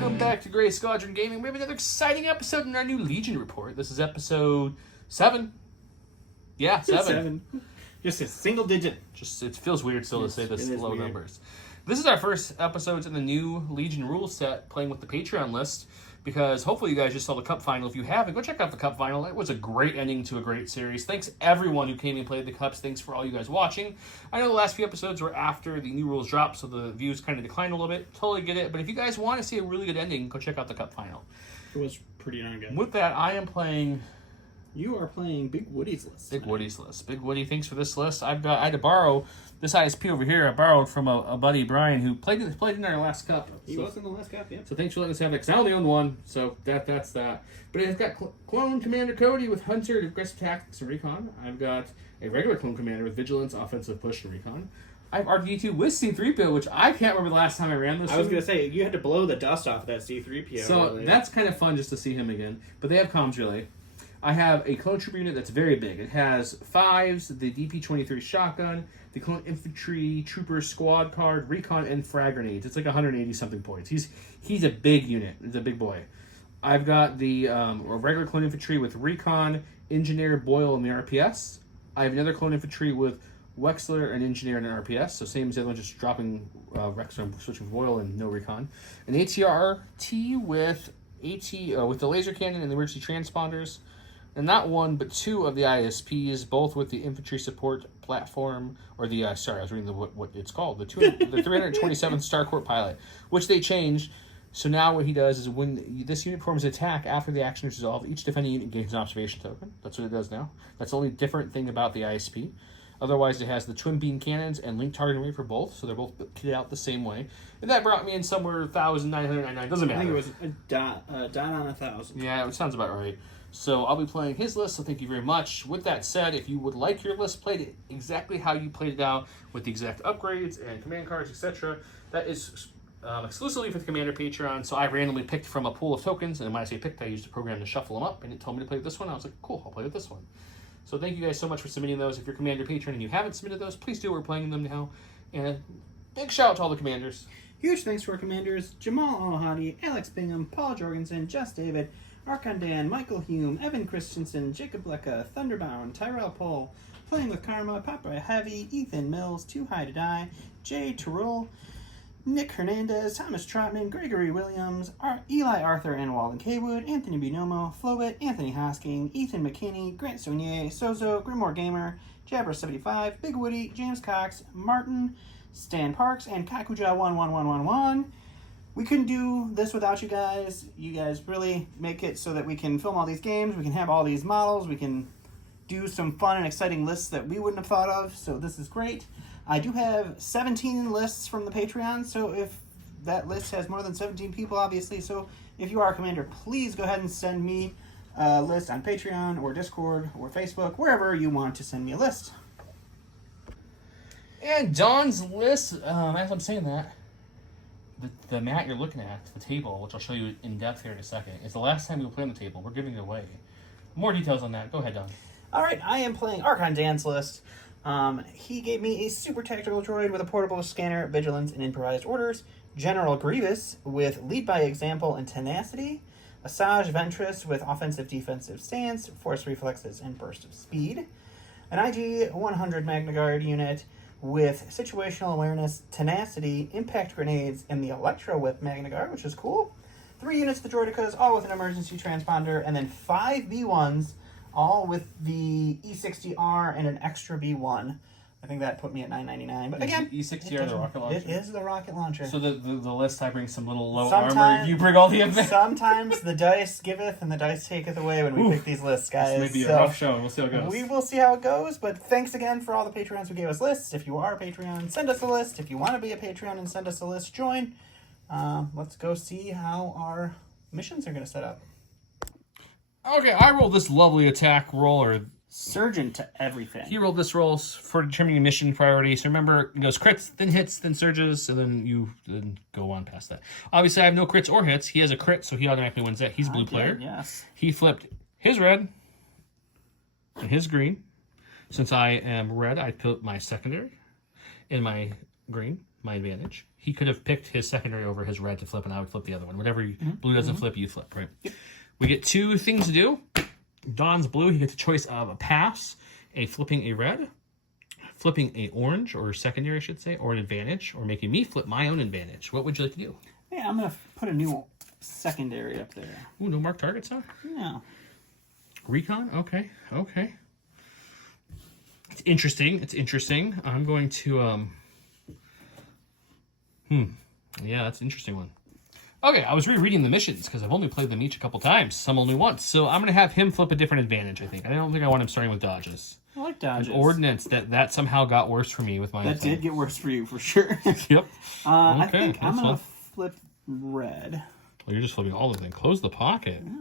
Welcome back to Gray Squadron Gaming. We have another exciting episode in our new Legion report. This is episode 7. Yeah, 7. Just a single digit. It feels weird still to say this low weird. numbers. This is our first episodes in the new Legion rule set, playing with the Patreon list, because hopefully you guys just saw the Cup Final. If you haven't, go check out the Cup Final. It was a great ending to a great series. Thanks everyone who came and played the Cups. Thanks for all you guys watching. I know the last few episodes were after the new rules dropped, so the views kind of declined a little bit. Totally get it. But if you guys want to see a really good ending, go check out the Cup Final. It was pretty darn good. With that, I am playing... You are playing Big Woody's list. Big Woody's list. Big Woody, thanks for this list. I had to borrow this ISP over here. I borrowed from a buddy, Brian, who played in our last cup. He was in the last cup, yeah. So thanks for letting us have it, because I only own one, so that's that. But it's got Clone Commander Cody with Hunter, Aggressive Tactics, and Recon. I've got a regular Clone Commander with Vigilance, Offensive Push, and Recon. I have RG2 with C-3PO, which I can't remember the last time I ran this. I was going to say, you had to blow the dust off of that C-3PO. So that's kind of fun just to see him again. But they have comms relay. I have a Clone Trooper unit that's very big. It has 5s, the DP-23 shotgun, the Clone Infantry Trooper squad card, Recon, and frag grenades. It's like 180-something points. He's a big unit. He's a big boy. I've got the regular Clone Infantry with Recon, Engineer, Boyle, and the RPS. I have another Clone Infantry with Wexler, an Engineer, and an RPS. So same as the other one, just dropping Wexler and switching with Boyle and no Recon. An ATRT with the laser cannon and the emergency transponders. And not one, but 2 of the ISPs, both with the infantry support platform, or the, I was reading what it's called, the 327th Starcourt pilot, which they changed. So now what he does is when this unit performs an attack after the action is resolved, each defending unit gains an observation token. That's what it does now. That's the only different thing about the ISP. Otherwise, it has the twin beam cannons and link targeting rate for both, so they're both kitted out the same way. And that brought me in somewhere 1,999. Doesn't matter. I think it was a dot on 1,000. Yeah, it sounds about right. So I'll be playing his list, so thank you very much. With that said, if you would like your list played exactly how you played it out, with the exact upgrades and command cards, etc., that is exclusively for the Commander Patreon. So I randomly picked from a pool of tokens, and when I say picked, I used a program to shuffle them up, and it told me to play with this one. I was like, cool, I'll play with this one. So thank you guys so much for submitting those. If you're Commander Patron and you haven't submitted those, please do. We're playing them now. And a big shout out to all the commanders. Huge thanks to our commanders, Jamal Al-Hadi, Alex Bingham, Paul Jorgensen, Just David, Archon Dan, Michael Hume, Evan Christensen, Jacob Lecca, Thunderbound, Tyrell Pohl, Playing with Karma, Papa Heavy, Ethan Mills, Too High to Die, Jay Terrell, Nick Hernandez, Thomas Trotman, Gregory Williams, Eli Arthur and Walden Kaywood, Anthony Binomo, Flowit, Anthony Hosking, Ethan McKinney, Grant Saunier, Sozo, Grimoire Gamer, Jabber75, Big Woody, James Cox, Martin, Stan Parks, and Kakuja11111. We couldn't do this without you guys. You guys really make it so that we can film all these games, we can have all these models, we can do some fun and exciting lists that we wouldn't have thought of, so this is great. I do have 17 lists from the Patreon, so if that list has more than 17 people, obviously, so if you are a commander, please go ahead and send me a list on Patreon or Discord or Facebook, wherever you want to send me a list. And Don's list, as I'm saying that, the mat you're looking at, the table, which I'll show you in depth here in a second, is the last time we will play on the table. We're giving it away. More details on that. Go ahead, Don. All right, I am playing Archon Dan's list. He gave me a super tactical droid with a portable scanner, vigilance, and improvised orders. General Grievous with lead by example and tenacity. Asajj Ventress with offensive defensive stance, force reflexes, and burst of speed. An IG-100 Magna Guard unit with situational awareness, tenacity, impact grenades, and the Electro Whip Magna Guard, which is cool. 3 units of the Droidicas, all with an emergency transponder, and then 5 B1s, all with the E60R and an extra B1. I think that put me at $9.99. But again, E60R the rocket launcher. It is the rocket launcher. So the list, I bring some little low armor. You bring all the events. Sometimes the dice giveth and the dice taketh away when we pick these lists, guys. This may be a rough show. We'll see how it goes. We will see how it goes. But thanks again for all the Patreons who gave us lists. If you are a Patreon, send us a list. If you want to be a Patreon and send us a list, join. Let's go see how our missions are going to set up. Okay, I rolled this lovely attack roll, or Surgeon to everything. he rolled this roll for determining mission priority. So remember, it goes crits, then hits, then surges, and then you go on past that. Obviously, I have no crits or hits. He has a crit, so he automatically wins that. He's blue player. Yes. He flipped his red and his green. Since I am red, I put my secondary in my green. my advantage. He could have picked his secondary over his red to flip, and I would flip the other one. Whatever blue doesn't flip, you flip, right? Yep. We get 2 things to do. Don's blue, he gets a choice of a pass, a flipping a red, flipping a orange, or secondary, I should say, or an advantage, or making me flip my own advantage. What would you like to do? Yeah, I'm going to put a new secondary up there. Ooh, no marked targets, huh? No. Recon? Okay, okay. It's interesting. It's interesting. I'm going to, yeah, that's an interesting one. Okay, I was rereading the missions because I've only played them each a couple times, some only once. So I'm going to have him flip a different advantage, I think. I don't think I want him starting with dodges. I like dodges. An ordnance, that somehow got worse for me with my... That did get worse for you, for sure. Yep. I think I'm going to flip red. Well, you're just flipping all of them. Close the pocket. Yeah.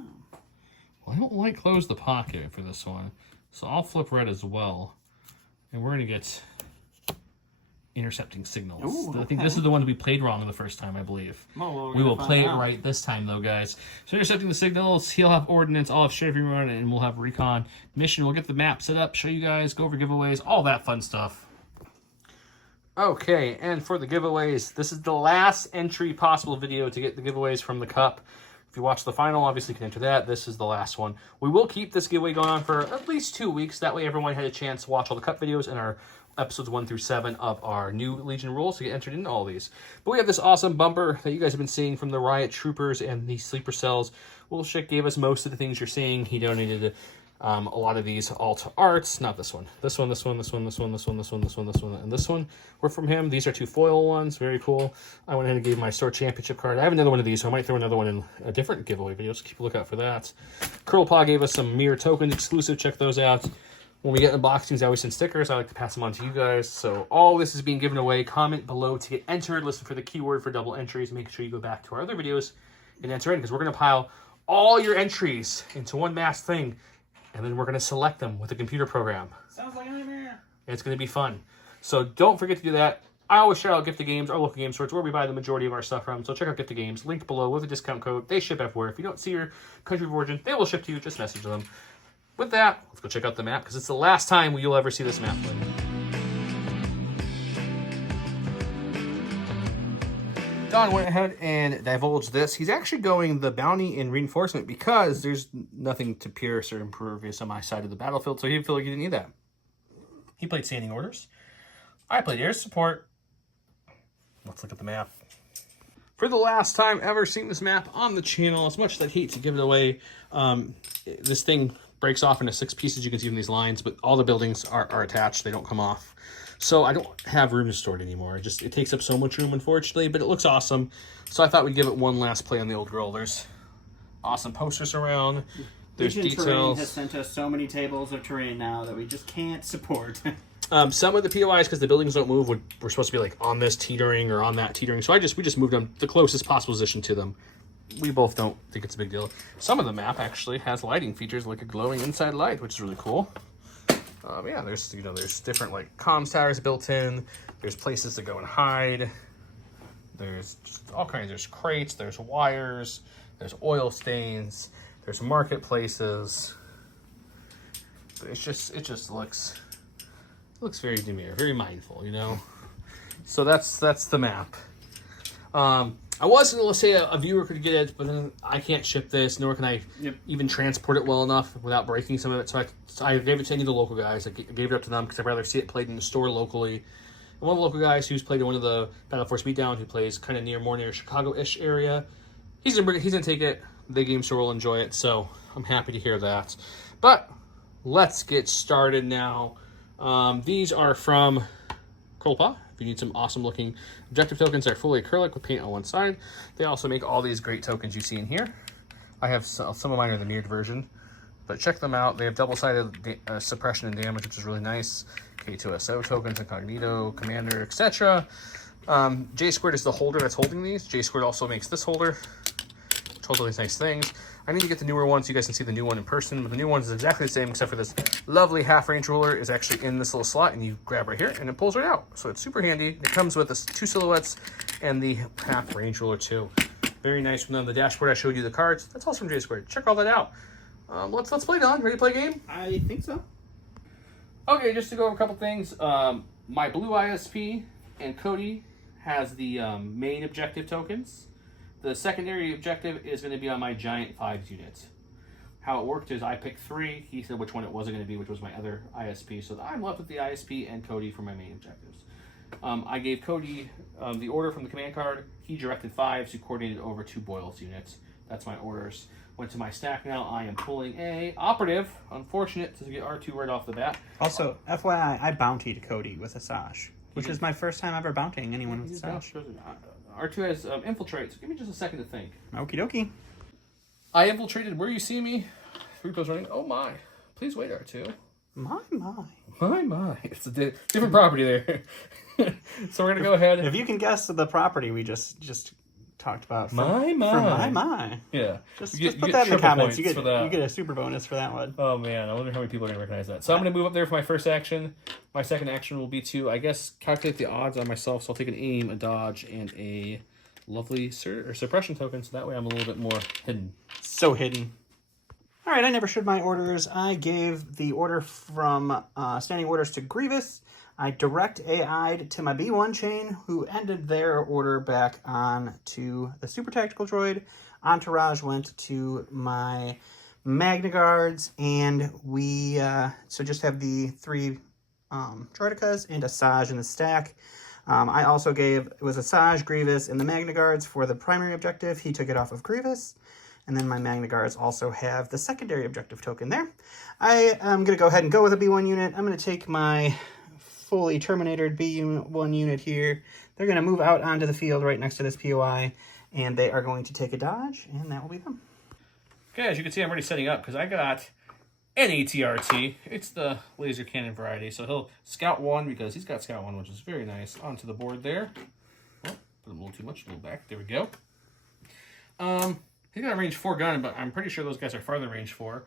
Well, I don't like close the pocket for this one. So I'll flip red as well. And we're going to get intercepting signals. Ooh, okay. I think this is the one we played wrong the first time, I believe. Well, we will play it right this time, though, guys. So intercepting the signals, he'll have ordnance, I'll have shaving run, and we'll have recon. Mission, we'll get the map set up, show you guys, go over giveaways, all that fun stuff. Okay, and for the giveaways, this is the last entry possible video to get the giveaways from the cup. If you watch the final, obviously you can enter that. This is the last one. We will keep this giveaway going on for at least 2 weeks. That way everyone had a chance to watch all the cup videos and our episodes 1 through 7 of our new Legion rules to get entered into all these. But we have this awesome bumper that you guys have been seeing from the Riot Troopers and the Sleeper Cells. Wilshik gave us most of the things you're seeing. He donated a lot of these all to arts. Not this one. This one, this one, this one, this one, this one, this one, this one, this one, and this one were from him. These are 2 foil ones. Very cool. I went ahead and gave my store championship card. I have another one of these, so I might throw another one in a different giveaway video, so keep a lookout for that. Curlpaw gave us some mirror tokens exclusive. Check those out. When we get unboxings, I always send stickers. I like to pass them on to you guys. So all this is being given away. Comment below to get entered. Listen for the keyword for double entries. Make sure you go back to our other videos and enter in, because we're going to pile all your entries into one mass thing, and then we're going to select them with a computer program. Sounds like a nightmare. It's going to be fun. So don't forget to do that. I always shout out Gift of Games, our local game store. It's where we buy the majority of our stuff from. So check out Gift of Games. Linked below with a discount code. They ship everywhere. If you don't see your country of origin, they will ship to you. Just message them. With that, let's go check out the map, because it's the last time you'll ever see this map played. Don went ahead and divulged this. He's actually going the bounty and reinforcement because there's nothing to pierce or impervious on my side of the battlefield, so he felt like he didn't need that. He played standing orders. I played air support. Let's look at the map. For the last time ever seeing this map on the channel, as much as I'd hate to give it away, this thing breaks off into 6 pieces. You can see from these lines, but all the buildings are attached. They don't come off. So I don't have room to store it anymore. It takes up so much room, unfortunately, but it looks awesome. So I thought we'd give it one last play on the old girl. There's awesome posters around. There's Legion details. Terrain has sent us so many tables of terrain now that we just can't support. Some of the POIs, because the buildings don't move, we're supposed to be like on this teetering or on that teetering. So we just moved them the closest possible position to them. We both don't think it's a big deal. Some of the map actually has lighting features, like a glowing inside light, which is really cool. Yeah, there's different like comms towers built in. There's places to go and hide. There's just all kinds. There's crates. There's wires. There's oil stains. There's marketplaces. It just looks very demure, very mindful, you know. So that's the map. I was going to say a viewer could get it, but then I can't ship this, nor can I even transport it well enough without breaking some of it. So I gave it to any of the local guys. I gave it up to them because I'd rather see it played in the store locally. And one of the local guys who's played in one of the Battle Force Beatdown, who plays kind of more near Chicago-ish area, he's gonna take it. The game store will enjoy it, so I'm happy to hear that. But let's get started now. These are from Curlpaw. If you need some awesome looking objective tokens, they're fully acrylic with paint on one side. They also make all these great tokens you see in here. I have some of mine are the mirrored version, but check them out. They have double-sided suppression and damage, which is really nice. K2SO tokens, Incognito, Commander, etc. J Squared is the holder that's holding these. J Squared also makes this holder, which holds all these nice things. I need to get the newer one so you guys can see the new one in person, but the new one is exactly the same except for this lovely half-range ruler is actually in this little slot, and you grab right here, and it pulls right out. So it's super handy. It comes with this 2 silhouettes and the half-range ruler too. Very nice from them. The dashboard I showed you the cards, that's also from J Squared. Check all that out. Let's play, Don. Ready to play a game? I think so. Okay, just to go over a couple things. My blue ISP and Cody has the main objective tokens. The secondary objective is going to be on my giant 5s unit. How it worked is I picked 3. He said which one it wasn't going to be, which was my other ISP. So I'm left with the ISP and Cody for my main objectives. I gave Cody the order from the command card. He directed 5s, who coordinated over 2 Boils units. That's my orders. Went to my stack now. I am pulling a operative. Unfortunate to get R2 right off the bat. Also, FYI, I bountied Cody with Asajj, which is my first time ever bountying anyone with Asajj. R2 has infiltrate, so give me just a second to think. Okie dokie. I infiltrated where you see me. 3 posts running. Oh my. Please wait, R2. My. My. It's a different property there. So we're going to go ahead. If you can guess the property we just talked about. My. Yeah. Just put that in the comments. You get a super bonus for that one. Oh man, I wonder how many people are going to recognize that. So I'm going to move up there for my first action. My second action will be to, I guess, calculate the odds on myself. So I'll take an aim, a dodge, and a lovely suppression token. So that way I'm a little bit more hidden. So hidden. All right, I never showed my orders. I gave the order from standing orders to Grievous. I direct AI'd to my B1 chain, who ended their order back on to the Super Tactical Droid. Entourage went to my Magna Guards, and we so just have the 3 Droidicas and Asajj in the stack. I also gave, it was Asajj, Grievous, and the Magna Guards for the primary objective. He took it off of Grievous. And then my Magna Guards also have the secondary objective token there. I am going to go ahead and go with a B1 unit. I'm going to take my fully Terminated B1 unit here. They're going to move out onto the field right next to this POI, and they are going to take a dodge, and that will be them. Okay, as you can see, I'm already setting up because I got an ATRT. It's the laser cannon variety. So he'll scout 1 because he's got scout 1, which is very nice, onto the board there. Oh, put him a little too much, a little back. There we go. He's got a range 4 gun, but I'm pretty sure those guys are farther range 4.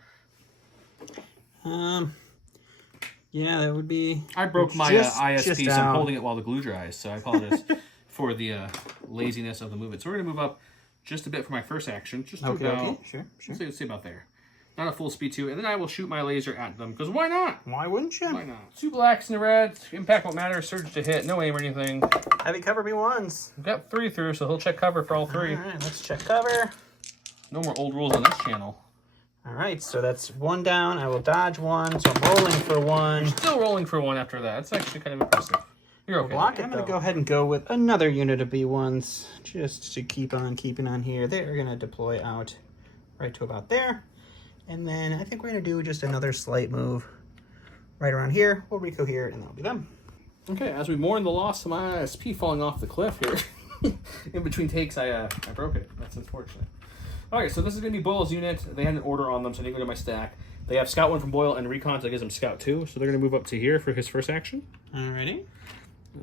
Yeah, that would be... I broke my ISP, so I'm holding it while the glue dries, so I apologize for the laziness of the movement. So we're going to move up just a bit for my first action. Just to okay. Sure. Let's see about there. Not a full speed 2, and then I will shoot my laser at them, because why not? Why wouldn't you? Why not? 2 blacks and a red. Impact won't matter. Surge to hit. No aim or anything. Heavy cover B1s. We've got 3 through, so he'll check cover for all 3. All right, let's check cover. No more old rules on this channel. All right, so that's 1 down. I will dodge 1, so I'm rolling for 1. You're still rolling for 1 after that. It's actually kind of impressive. You're okay. I'm going to go ahead and go with another unit of B1s just to keep on keeping on here. They're going to deploy out right to about there. And then I think we're going to do just another slight move right around here. We'll Rico here, and that'll be them. Okay, as we mourn the loss of my ISP falling off the cliff here, in between takes, I broke it. That's unfortunate. Alright, so this is going to be Boyle's unit. They had an order on them, so I didn't go to my stack. They have Scout 1 from Boyle and Recon, so that gives them Scout 2. So they're going to move up to here for his first action. Alrighty.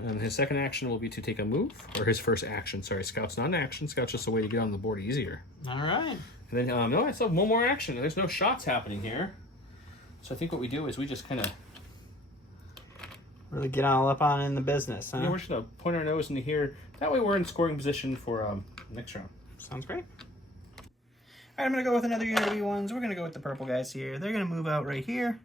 And his second action will be to take a move. Or his first action, sorry. Scout's not an action. Scout's just a way to get on the board easier. Alright. And then, no, I still have one more action. There's no shots happening here. So I think what we do is we just kind of... really get all up on in the business, huh? Yeah, we're just going to point our nose into here. That way we're in scoring position for next round. Sounds great. All right, I'm going to go with another unit of B1s. We're going to go with the purple guys here. They're going to move out right here.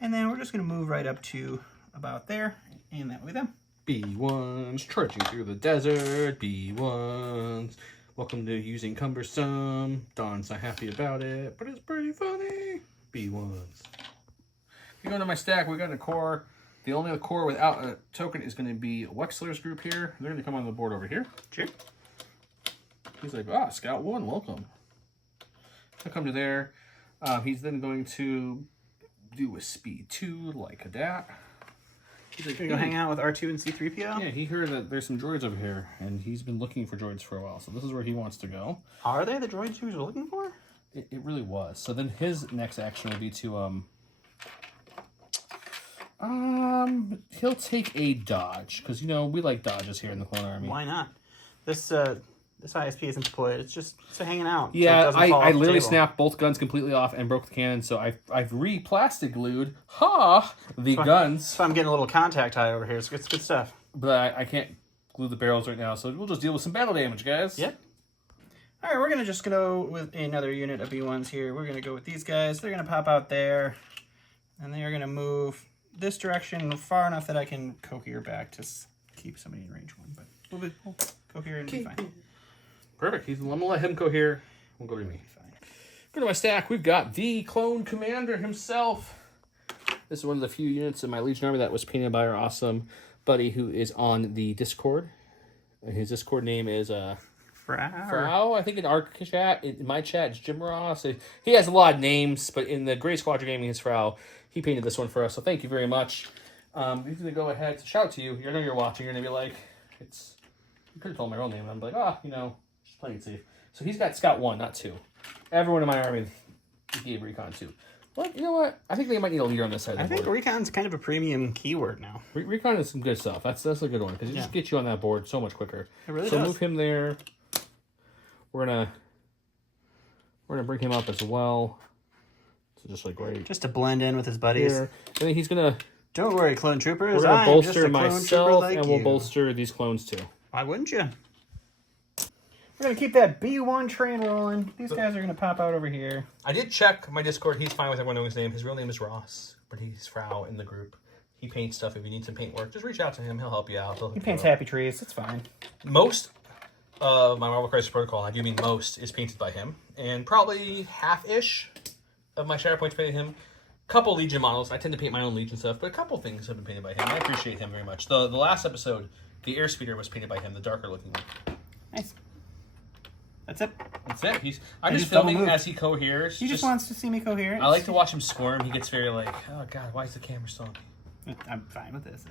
And then we're just going to move right up to about there. And that will be them. B1s, trudging through the desert. B1s. Welcome to using cumbersome. Don's not happy about it, but it's pretty funny. B1s. You go to my stack, we got a core. The only core without a token is going to be Wexler's group here. They're going to come on the board over here. Sure. He's like, Scout 1, welcome. He'll come to there. He's then going to do a speed 2 like that. He's like, go hang out with R2 and C3PO? Yeah, he heard that there's some droids over here, and he's been looking for droids for a while, so this is where he wants to go. Are they the droids he was looking for? It really was. So then his next action will be to, he'll take a dodge, because, we like dodges here in the Clone Army. Why not? This ISP isn't deployed. It's just hanging out. Yeah, so I literally snapped both guns completely off and broke the cannon, so I've re-plastic glued the guns. So I'm getting a little contact high over here. It's good stuff. But I can't glue the barrels right now, so we'll just deal with some battle damage, guys. Yep. All right, we're going to just go with another unit of B1s here. We're going to go with these guys. They're going to pop out there, and they are going to move this direction far enough that I can cohere back to keep somebody in range 1. But We'll cohere and be fine. Perfect. I'm going to let him cohere. We'll go to me. Go to my stack. We've got the Clone Commander himself. This is one of the few units in my Legion Army that was painted by our awesome buddy who is on the Discord. His Discord name is Frau. I think in our chat, in my chat, it's Jim Ross. He has a lot of names, but in the Grey Squadron Gaming, his Frau. He painted this one for us, so thank you very much. He's going to go ahead to shout to you. I know you're watching. You're going to be like, you could have told my real name. And I'm like, just playing it safe. So he's got Scout 1, not 2. Everyone in my army gave Recon 2. Well, you know what? I think they might need a leader on this side of the board. I think Recon's kind of a premium keyword now. Recon is some good stuff. That's a good one, because it just gets you on that board so much quicker. It really does. does. Move him there. We're gonna bring him up as well. So just like right. Just to blend in with his buddies. Here. And then he's gonna. Don't worry, clone troopers. We're gonna bolster I'm just a clone myself, like and we'll bolster these clones too. Why wouldn't you? We're going to keep that B1 train rolling. These guys are going to pop out over here. I did check my Discord. He's fine with everyone knowing his name. His real name is Ross, but he's Frau in the group. He paints stuff. If you need some paint work, just reach out to him. He'll help you out. He paints happy trees. It's fine. Most of my Marvel Crisis Protocol, I do mean most, is painted by him. And probably half-ish of my Shadow Point's painted him. Couple Legion models. I tend to paint my own Legion stuff, but a couple things have been painted by him. I appreciate him very much. The last episode, the Airspeeder was painted by him, the darker looking one. Nice. That's it. That's it. I'm just filming as he coheres. He just wants to see me coherent. I like to watch him squirm. He gets very like, oh god, why is the camera still on me? I'm fine with this.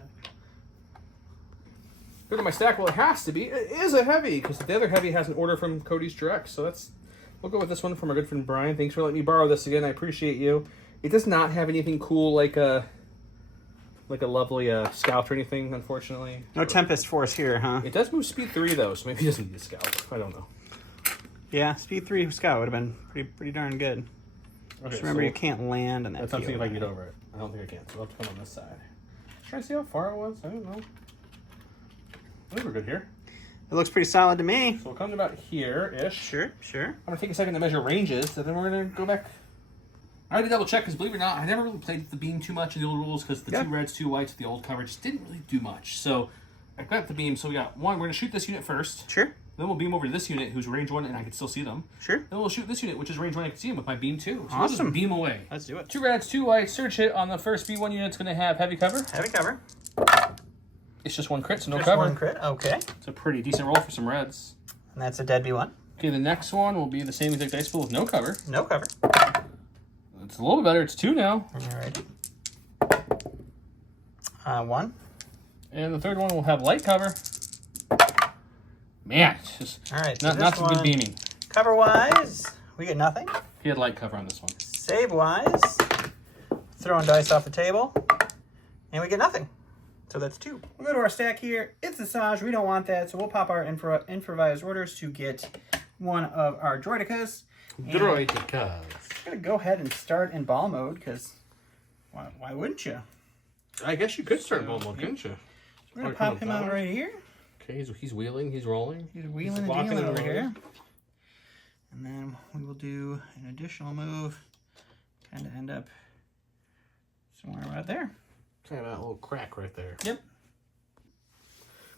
Go to my stack. Well, it has to be. It is a heavy, because the other heavy has an order from Cody's Direct. So we'll go with this one from our good friend Brian. Thanks for letting me borrow this again. I appreciate you. It does not have anything cool like a lovely scout or anything, unfortunately. No Tempest Force here, huh? It does move speed 3 though, so maybe he doesn't need a scout. I don't know. Yeah, speed 3 scout would have been pretty darn good. Okay, just remember, you can't land on that. That's something if I can get over it. I don't think I can, so I'll have to come on this side. Try to see how far it was. I don't know. I think we're good here. It looks pretty solid to me. So we'll come to about here-ish. Sure. I'm going to take a second to measure ranges, and then we're going to go back. I had to double check, because believe it or not, I never really played the beam too much in the old rules, because the 2 reds, 2 whites, the old cover just didn't really do much. So I got the beam. So we got one. We're going to shoot this unit first. Sure. Then we'll beam over to this unit, who's range 1, and I can still see them. Sure. Then we'll shoot this unit, which is range 1, I can see them with my beam 2. So awesome. we'll just beam away. Let's do it. 2 reds, 2 whites. Search hit on the first B1 unit. It's going to have heavy cover. Heavy cover. It's just 1 crit, so no just cover. 1 crit, okay. It's a pretty decent roll for some reds. And that's a dead B1. Okay, the next one will be the same exact dice pool with no cover. No cover. It's a little bit better. It's 2 now. Alrighty. 1. And the third one will have light cover. Man, it's just alright, so not some good beaming. Cover-wise, we get nothing. He had light cover on this one. Save-wise, throwing dice off the table, and we get nothing. So that's 2. We'll go to our stack here. It's Asajj. We don't want that, so we'll pop our improvised orders to get one of our Droidicas. Droidicas. I'm going to go ahead and start in ball mode, because why wouldn't you? I guess you could start ball mode, couldn't you? We're going to pop him out right here. Okay, he's wheeling, he's rolling. He's wheeling and dealing over here. And then we will do an additional move. Kind of end up somewhere right there. Kind of that little crack right there. Yep.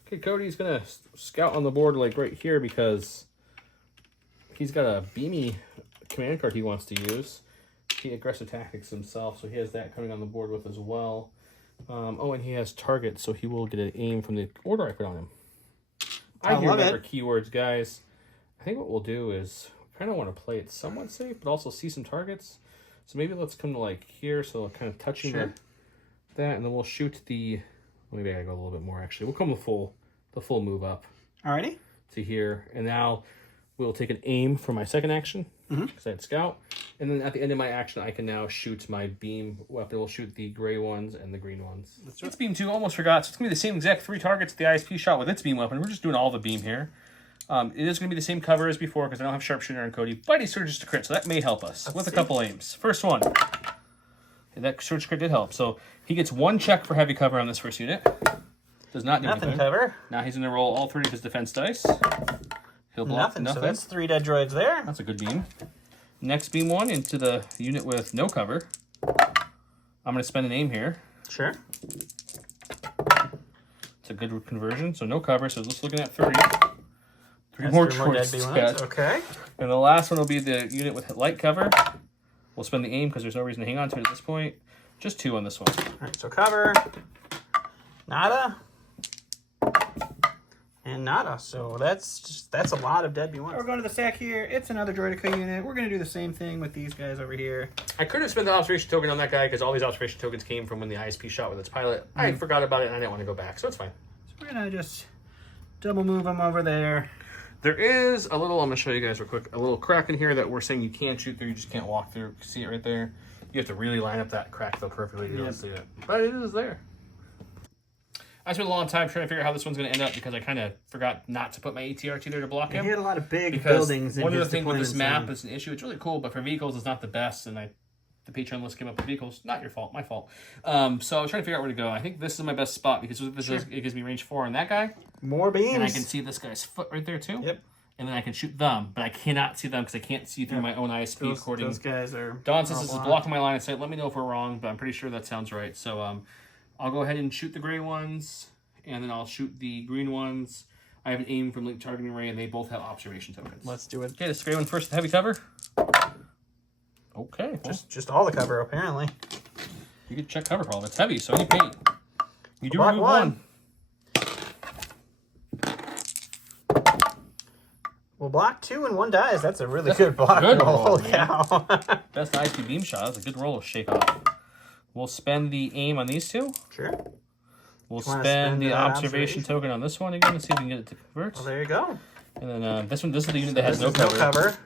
Okay, Cody's going to scout on the board like right here because he's got a beamy command card he wants to use. He aggressive tactics himself, so he has that coming on the board with as well. And he has targets, so he will get an aim from the order I put on him. I do remember keywords, guys. I think what we'll do is kind of want to play it somewhat safe, but also see some targets. So maybe let's come to like here, so kind of touching that, and then we'll shoot the. Maybe I gotta go a little bit more. Actually, we'll come the full move up. Alrighty. To here, and now we'll take an aim for my second action because I had scout, and then at the end of my action, I can now shoot my beam weapon. We'll shoot the gray ones and the green ones. It's beam 2. Almost forgot. So it's gonna be the same exact 3 targets the ISP shot with its beam weapon. We're just doing all the beam here. It is gonna be the same cover as before because I don't have sharpshooter and Cody, but he surges to crit, so that may help us with a couple aims. First one. And that surge crit did help. So he gets 1 check for heavy cover on this first unit. Does not do anything. Cover. Now he's going to roll all 3 of his defense dice. He'll block nothing. So that's 3 dead droids there. That's a good beam. Next beam 1 into the unit with no cover. I'm going to spend an aim here. Sure. To good conversion. So no cover. So just looking at 3. 3 That's more 3 more droids deadbeat to ones. get. Okay. And the last one will be the unit with light cover. We'll spend the aim because there's no reason to hang on to it at this point. Just 2 on this one. All right, so cover, nada, and nada. So that's a lot of deadbeat ones. We're going to the stack here. It's another Droideka unit. We're going to do the same thing with these guys over here. I could have spent the observation token on that guy because all these observation tokens came from when the ISP shot with its pilot. I forgot about it and I didn't want to go back, so it's fine. So we're going to just double move them over there. There is a little, I'm going to show you guys real quick, a little crack in here that we're saying you can't shoot through, you just can't walk through. See it right there? You have to really line up that crack though perfectly to see it. But it is there. I spent a long time trying to figure out how this one's going to end up because I kind of forgot not to put my ATRT there to block him. He had a lot of big because buildings in one of his the things with this deployment map is an issue. It's really cool, but for vehicles it's not the best, and the Patreon list came up with vehicles. Not your fault, my fault. So I was trying to figure out where to go. I think this is my best spot because this does, it gives me range 4 on that guy. More beams. And I can see this guy's foot right there too. Yep. And then I can shoot them, but I cannot see them because I can't see through my own ISP according. Those guys are. Don says this is blocking my line of sight. Let me know if we're wrong, but I'm pretty sure that sounds right. So I'll go ahead and shoot the gray ones, and then I'll shoot the green ones. I have an aim from link targeting array, and they both have observation tokens. Let's do it. Okay, this gray one first, the heavy cover. Okay, well, just all the cover apparently. you can check cover problem. It's heavy, so you paint. You do Block remove one. one. Well, block 2 and 1 dies. That's a really good block good roll. roll, Holy cow. Best ISP beam shot. That's a good roll of shake off. We'll spend the aim on these 2. Sure. We'll wanna spend the that observation token on this one again to see if we can get it to convert. Well, there you go. And then this is the unit that has no This is cover.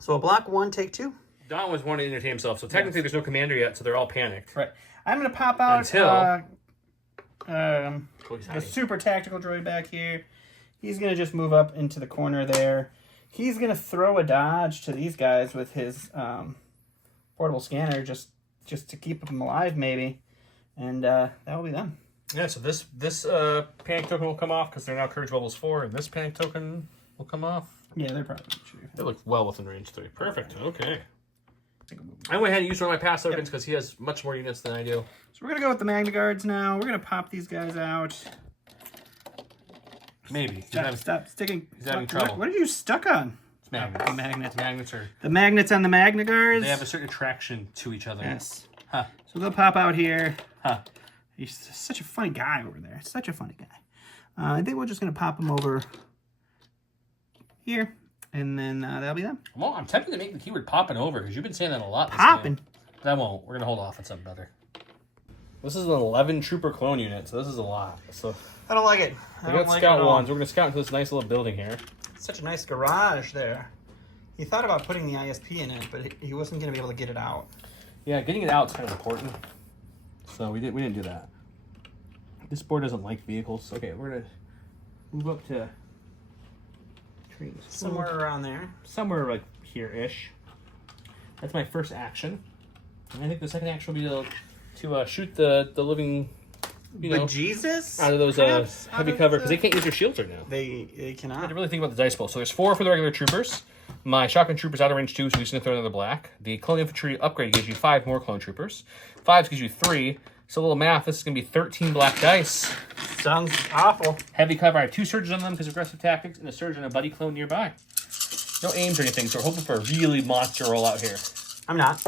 So a block 1, take 2. Don was wanting to entertain himself, so technically there's no commander yet, so they're all panicked. Right. I'm going to pop out Until... the super tactical droid back here. He's going to just move up into the corner there. He's going to throw a dodge to these guys with his portable scanner just to keep them alive, maybe. And that will be them. Yeah, so this panic token will come off because they're now courage levels 4, and this panic token will come off. Yeah, they're probably true. They look well within range 3. Perfect. Okay. I went ahead and used one of my pass tokens because he has much more units than I do. So we're going to go with the Magna Guards now. We're going to pop these guys out. Maybe. Stop sticking. He's having trouble. What are you stuck on? It's magnets. The magnets. Magnets are... The magnets on the Magna Guards? They have a certain attraction to each other. Yes. Huh. So they'll pop out here. Huh. He's such a funny guy over there. Such a funny guy. I think we're just going to pop him over here. And then that'll be them. Well, I'm tempted to make the keyword popping over because you've been saying that a lot. Popping? But I won't. We're going to hold off on something better. This is an 11 trooper clone unit, so this is a lot. So I don't like it. we got scout ones. We're going to scout into this nice little building here. Such a nice garage there. He thought about putting the ISP in it, but he wasn't going to be able to get it out. Yeah, getting it out is kind of important. So we didn't do that. This board doesn't like vehicles. Okay, we're going to move up to trees. Somewhere around there. Somewhere like here-ish. That's my first action. And I think the second action will be to shoot the living, Jesus out of those heavy cover, because they can't use their shields right now. They I had cannot. to really think about the dice pool. So there's 4 for the regular troopers. My shotgun trooper's out of range 2, so he's going to throw another black. The clone infantry upgrade gives you 5 more clone troopers. 5 gives you 3. So a little math, this is going to be 13 black dice. Sounds awful. Heavy cover, I have 2 surges on them because of aggressive tactics, and a surge and a buddy clone nearby. No aims or anything, so we're hoping for a really monster roll out here. I'm not.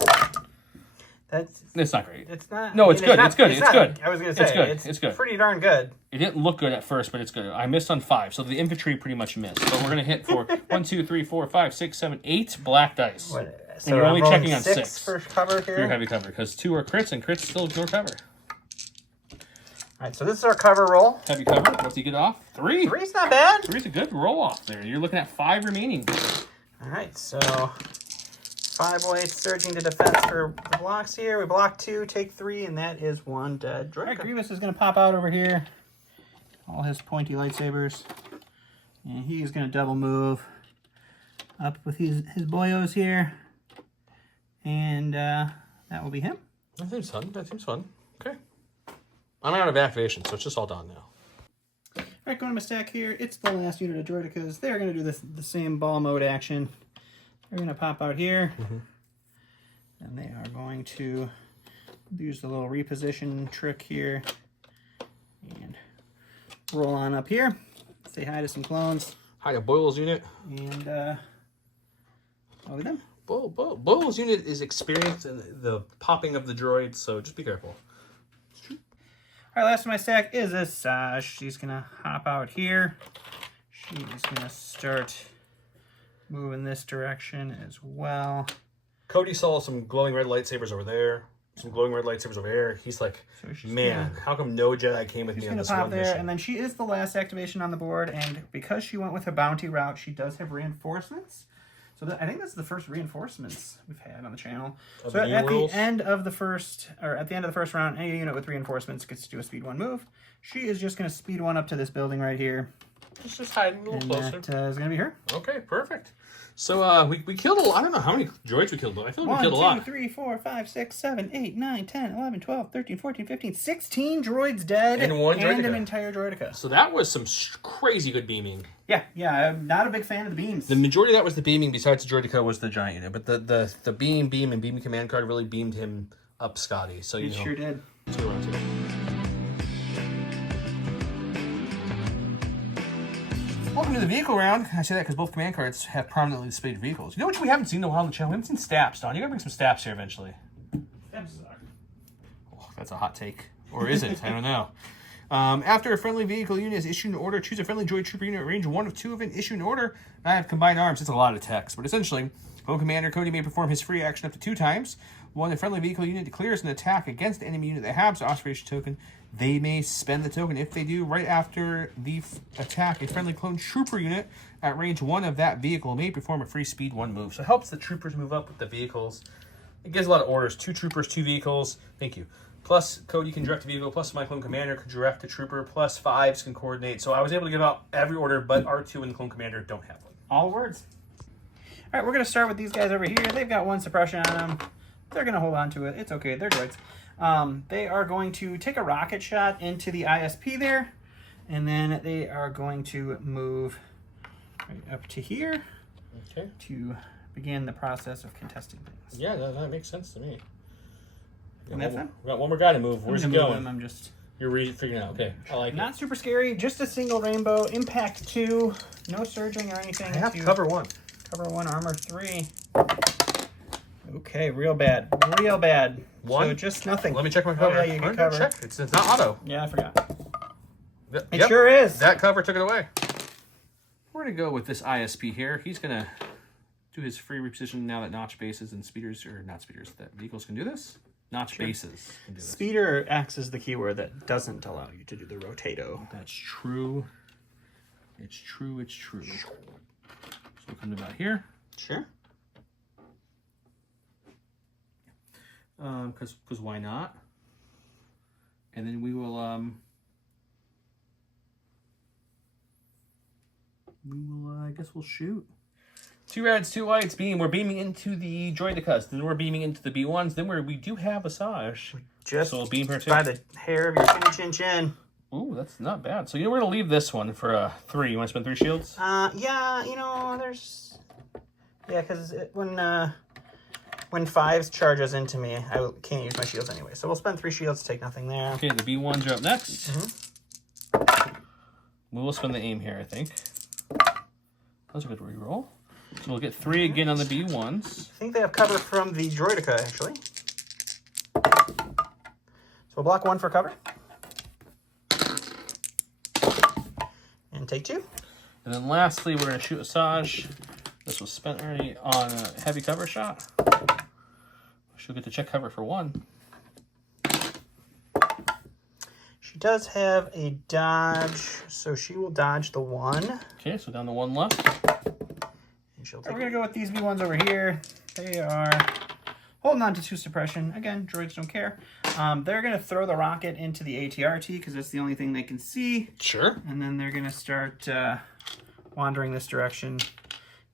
It's not great. It's not. No, it's good. It's good. It's good. I was going to say, It's good. It's good. Pretty darn good. It didn't look good at first, but it's good. I missed on 5, so the infantry pretty much missed. But we're going to hit for 1, 2, 3, 4, 5, 6, 7, 8 black dice. So and you're only checking on 6 for cover here. For your heavy cover, because 2 are crits, and crits still ignore cover. All right, so this is our cover roll. Heavy cover. What's he get off? 3. 3's not bad. 3's a good roll off there. You're looking at 5 remaining. All right, so 5 weights surging to defense for the blocks here. We block 2, take 3, and that is 1 dead droid. All right, Grievous is going to pop out over here. All his pointy lightsabers. And he's going to double move up with his boyos here. And that will be him. That seems fun. That seems fun. Okay. I'm out of activation, so it's just all done now. All right, going to my stack here. It's the last unit of Droidekas. They're going to do the same ball mode action. They're going to pop out here. And they are going to use the little reposition trick here. And roll on up here. Say hi to some clones. Hi to Boyle's unit. And over them. Boyle's unit is experienced in the popping of the droids, so just be careful. All right, last of my stack is Asajj. She's gonna hop out here. She's gonna start moving this direction as well. Cody saw some glowing red lightsabers over there. Some glowing red lightsabers over there. He's like, man, how come no Jedi came with me on this one mission? And then she is the last activation on the board, and because she went with a bounty route, she does have reinforcements. So I think that's the first reinforcements we've had on the channel. So at the end of the first round, any unit with reinforcements gets to do a speed 1 move. She is just going to speed 1 up to this building right here. Just hiding a little closer. That is going to be her. Okay, perfect. So we killed I don't know how many droids we killed, but I feel like we killed a lot. 1, 2, 3, 4, 5, 6, 7, 8, 9, 10, 11, 12, 13, 14, 15, 16 droids dead. And one droidica. And an entire droidica. So that was some crazy good beaming. Yeah, I'm not a big fan of the beams. The majority of that was the beaming, besides the droidica was the giant unit. But the beam, and beam command card really beamed him up, Scotty. So you know. It sure did. Welcome to the vehicle round. I say that because both command cards have prominently displayed vehicles. You know what we haven't seen in a while on the channel? We haven't seen Staps, Don. You gotta bring some Staps here eventually. Staps suck. Oh, that's a hot take. Or is it? I don't know. After a friendly vehicle unit is issued an order, choose a friendly droid trooper unit at range 1 of 2 of an issued order. I have combined arms. It's a lot of text, but essentially, Clone Commander Cody may perform his free action up to 2 times. When a friendly vehicle unit declares an attack against the enemy unit that has an observation token, they may spend the token. If they do, right after the attack, a friendly clone trooper unit at range 1 of that vehicle may perform a free speed 1 move. So it helps the troopers move up with the vehicles. It gives a lot of orders. 2 troopers, 2 vehicles. Thank you. Plus, Cody can direct a vehicle. Plus, my clone commander can direct a trooper. Plus, 5s can coordinate. So I was able to give out every order, but R2 and the clone commander don't have one. All words. All right, we're going to start with these guys over here. They've got 1 suppression on them. They're going to hold on to it. It's okay. They're droids. They are going to take a rocket shot into the ISP there, and then they are going to move right up to here to begin the process of contesting things. Yeah, that makes sense to me. And that's it? We got one more guy to move. Where's he going? I'm just... You're figuring out. Okay, I like it. Not super scary. Just a single rainbow. Impact 2. No surging or anything. I have cover 1. Cover 1, armor 3. Okay, real bad. Real bad. 1? So just nothing. Let me check my cover. Oh, yeah, you get cover. Check. It's not auto. Yeah, I forgot. It sure is. That cover took it away. We're going to go with this ISP here. He's going to do his free reposition now that notch bases and speeders, or not speeders, that vehicles can do this. Notch bases can do this. Speeder acts as the keyword that doesn't allow you to do the rotato. That's true. It's true. It's true. So we'll come to about here. Sure. Because why not? And then we will I guess we'll shoot. 2 reds, 2 whites, beam. We're beaming into the droidicas. Then we're beaming into the B1s. Then we do have Asajj. Just so we'll beam her too. by the hair of your chin. Ooh, that's not bad. So you know we're gonna leave this one for a 3. You want to spend 3 shields? Yeah. You know, there's because when 5s charges into me, I can't use my shields anyway. So we'll spend 3 shields to take nothing there. Okay, the B1s are up next. We will spend the aim here, I think. That's a good reroll. So we'll get 3 again on the B1s. I think they have cover from the droidica, actually. So we'll block 1 for cover. And take 2. And then lastly, we're going to shoot Asajj. This was spent already on a heavy cover shot. She'll get to check cover for 1. She does have a dodge, so she will dodge the 1. Okay, so down to 1 left. And she'll take We're going to go with these B1s over here. They are holding on to 2 suppression. Again, droids don't care. They're going to throw the rocket into the ATRT because that's the only thing they can see. Sure. And then they're going to start wandering this direction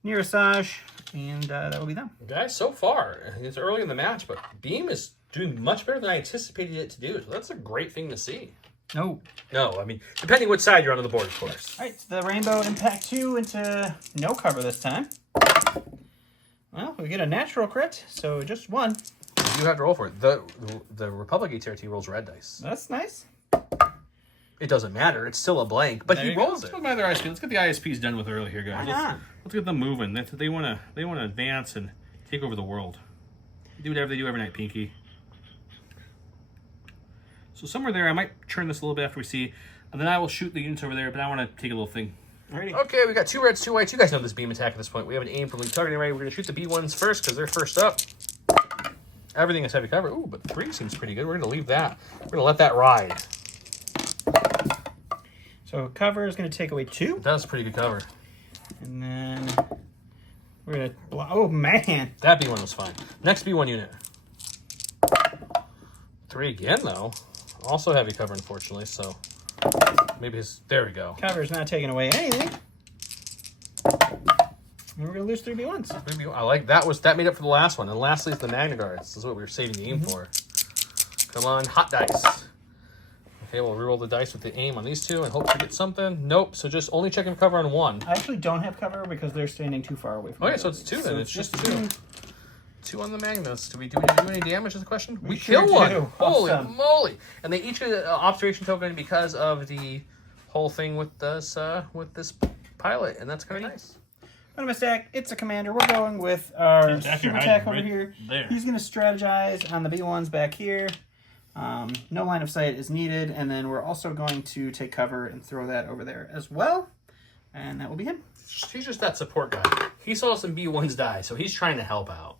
near Asajj, and that will be them. Guys, so far, it's early in the match, but Beam is doing much better than I anticipated it to do. So that's a great thing to see. No, I mean, depending which side you're on the board, of course. All right, so the rainbow impact 2 into no cover this time. Well, we get a natural crit, so just 1. You do have to roll for it. The Republic ATRT rolls red dice. That's nice. It doesn't matter. It's still a blank, but he rolls it. Let's Get the ISPs done with early here, guys. Why not? Let's get them moving. They want to advance and take over the world. Do whatever they do every night, Pinky. So somewhere there, I might turn this a little bit after we see, and then I will shoot the units over there. But I want to take a little thing. Alrighty. Okay, we got 2 reds, 2 whites. You guys know this beam attack at this point. We have an aim for lead targeting ready. We're going to shoot the B1s first because they're first up. Everything is heavy cover. Ooh, but 3 seems pretty good. We're going to leave that. We're going to let that ride. So cover is going to take away 2. That's pretty good cover. And then we're going to block. Oh, man. That B1 was fine. Next B1 unit. 3 again, though. Also heavy cover, unfortunately, so maybe his... There we go. Cover's not taking away anything. And we're going to lose 3 B1s. Maybe I like that. That made up for the last one. And lastly is the Magna Guards. This is what we were saving the aim for. Come on, hot dice. Okay, we'll reroll the dice with the aim on these 2 and hope to get something. Nope, so just only checking cover on 1. I actually don't have cover because they're standing too far away from me. Okay, so it's 2 then. So it's just 2. two. 2 on the Magnus. Do we do any damage is the question? We sure kill one. do. Holy Awesome. moly. And they each get an observation token because of the whole thing with this pilot. And that's kind of nice. On my stack, it's a commander. We're going with our Super super attack over here. He's going to strategize on the B1s back here. No line of sight is needed. And then we're also going to take cover and throw that over there as well. And that will be him. He's just that support guy. He saw some B1s die, so he's trying to help out.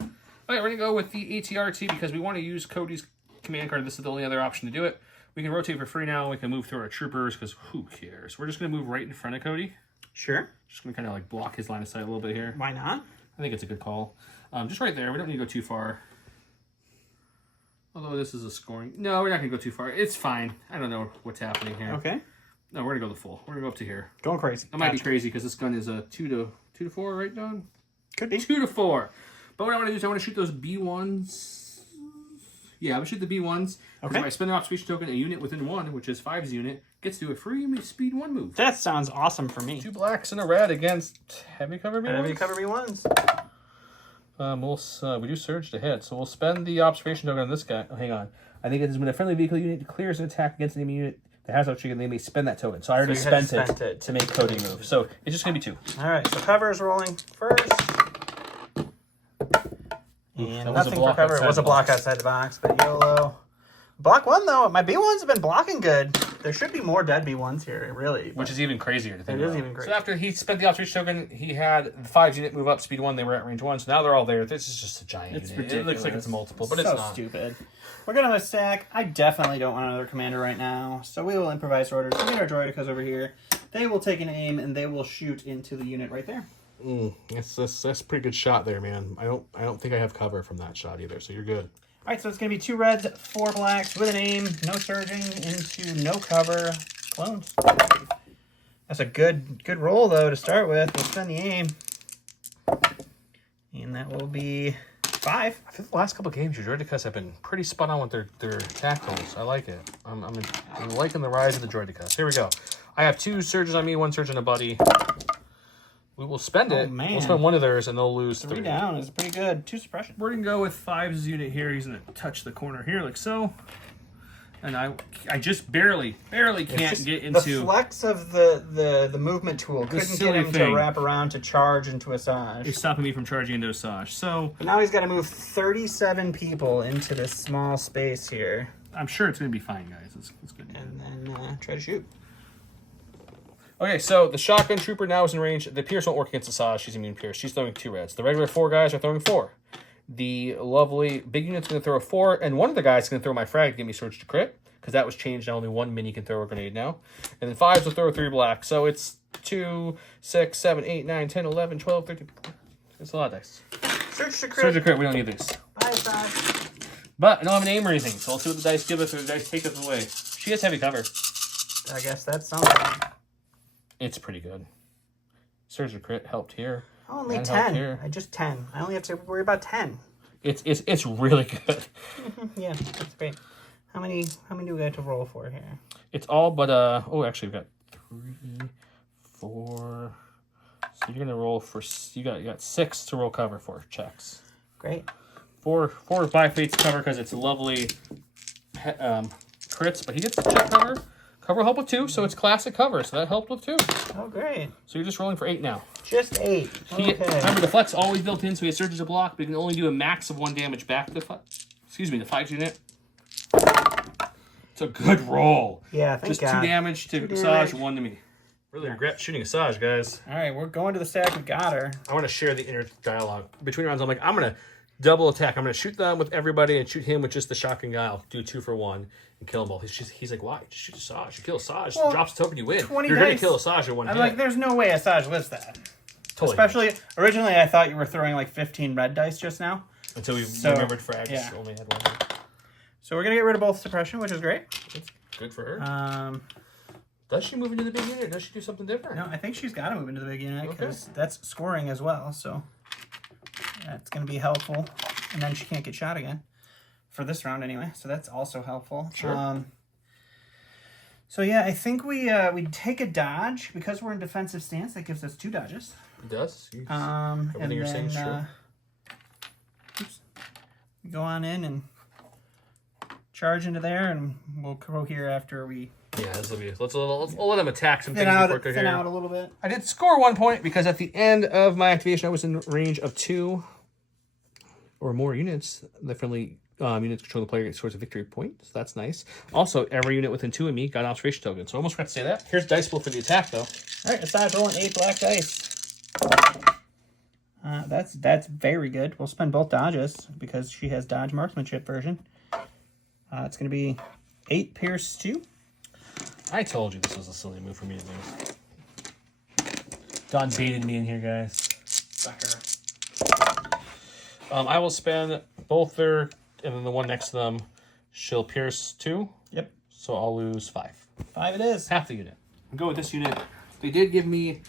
All right, we're going to go with the ATRT because we want to use Cody's command card. This is the only other option to do it. We can rotate for free now. We can move through our troopers because who cares? We're just going to move right in front of Cody. Sure. Just going to kind of like block his line of sight a little bit here. Why not? I think it's a good call. Just right there. We don't need to go too far. Although this is a scoring. No, we're not going to go too far. It's fine. I don't know what's happening here. Okay. No, we're going to go the full. We're going to go up to here. Going crazy. That might be crazy because this gun is a 2 to 4, right, Don? Could be. 2 to 4. But what I want to do is I want to shoot those B1s. Yeah, I'm going to shoot the B1s. Okay. If I spend an observation token, a unit within 1, which is 5's unit, gets to do a free speed 1 move. That sounds awesome for me. 2 blacks and a red against heavy cover B1s. Heavy cover B1s. We do surge to hit, so we'll spend the observation token on this guy. Oh, hang on. I think it is when a friendly vehicle unit declares an attack against an enemy unit that has observation, they may spend that token. So I already spent it to make Cody move. So it's just going to be 2. All right, so cover is rolling first. And nothing for cover. It was a block outside the box, but YOLO. Block 1, though. My B1s have been blocking good. There should be more dead B1s here, really. Which is even crazier to think about. It is even crazier. So after he spent the observation token, he had the 5's unit move up, speed 1, they were at range 1, so now they're all there. This is just a giant It's unit. ridiculous. It looks like it's a multiple, but so it's not. Stupid. We're going to stack. I definitely don't want another commander right now, so we will improvise orders. We get our droidicas over here. They will take an aim, and they will shoot into the unit right there. That's a pretty good shot there, man. I don't think I have cover from that shot either, so you're good. All right, so it's going to be 2 reds, 4 blacks with an aim, no surging into no cover clones. That's a good roll, though, to start with. We'll spend the aim. And that will be 5. I think the last couple of games, your droidicas have been pretty spot on with their attack rolls. I like it. I'm liking the rise of the droidicas. Here we go. I have 2 surges on me, 1 surge on a buddy. We will spend it. Man. We'll spend 1 of theirs, and they'll lose 3 3. down is pretty good. 2 suppression. We're going to go with 5's unit here. He's going to touch the corner here like so. And I just barely can't get into... The flex of the movement tool couldn't get him to wrap around to charge into Asajj. It's stopping me from charging into Asajj. So but now he's got to move 37 people into this small space here. I'm sure it's going to be fine, guys. It's good. And then try to shoot. Okay, so the shotgun trooper now is in range. The Pierce won't work against Asajj. She's immune Pierce. She's throwing 2 reds. The regular 4 guys are throwing 4. The lovely big unit's going to throw a 4, and one of the guys is going to throw my frag to give me surge to crit, because that was changed. Now only 1 mini can throw a grenade now. And then 5s will throw 3 black. So it's 2, 6, 7, 8, 9, 10, 11, 12, 13. It's a lot of dice. Surge to crit. Surge to crit. We don't need this. Bye, Asajj. But I don't have an aim raising, so let's see what the dice give us or the dice take us away. She has heavy cover. I guess that's something. It's pretty good. Surge to crit helped here. Only 10. I just 10. I only have to worry about 10. It's really good. Yeah, that's great. How many do we have to roll for here? It's all but actually we've got 3, 4. So you're gonna roll for you got 6 to roll cover for checks. Great. 4 by fates cover because it's lovely crits, but he gets the check cover. Cover will help with 2, so it's classic cover, so that helped with 2. Oh, great. So you're just rolling for 8 now. Just 8. Okay. Remember, the flex always built in, so he has surges to block, but he can only do a max of 1 damage back to the the 5 unit. It's a good roll. Yeah, thank just God. 2 damage to Asajj, 1 to me. Really regret shooting Asajj, guys. All right, we're going to the stack. We got her. I want to share the inner dialogue. Between rounds, I'm like, I'm going to double attack. I'm going to shoot them with everybody and shoot him with just the shotgun guy. I'll do 2 for 1 and kill them both. He's like, why? Just shoot Asajj. You kill Asajj. Well, drops the token, you win. You're 20 going to dice. kill Asajj in 1 I'm hit. like, there's no way Asajj lives that. Totally. Especially, originally I thought you were throwing like 15 red dice just now. Until we remembered frags yeah. only had 1 hit. So we're going to get rid of both suppression, which is great. It's good for her. Does she move into the big unit or does she do something different? No, I think she's got to move into the big unit because Okay. that's scoring as well. So that's going to be helpful. And then she can't get shot again for this round anyway. So that's also helpful. Sure. So yeah, I think we take a dodge because we're in defensive stance. That gives us 2 dodges. It does. Everything you're saying is true. Oops, we go on in and charge into there, and we'll go here after we Yeah, this will be. Let's let them attack some thin things out, before we go thin here. out a little bit. I did score 1 point because at the end of my activation, I was in range of 2 or more units. The friendly units control the player gets scores a victory point. So that's nice. Also, every unit within 2 of me got an observation token. So I almost forgot to say that. Here's dice pool for the attack, though. All right, Asajj rolling 8 black dice. That's very good. We'll spend both dodges because she has dodge marksmanship version. It's going to be 8 pierce 2. I told you this was a silly move for me to do. Don baited me in here, guys. Sucker. I will spend both their, and then the one next to them, she'll pierce 2. Yep. So I'll lose 5. 5 it is. Half the unit. I'll go with this unit. They did give me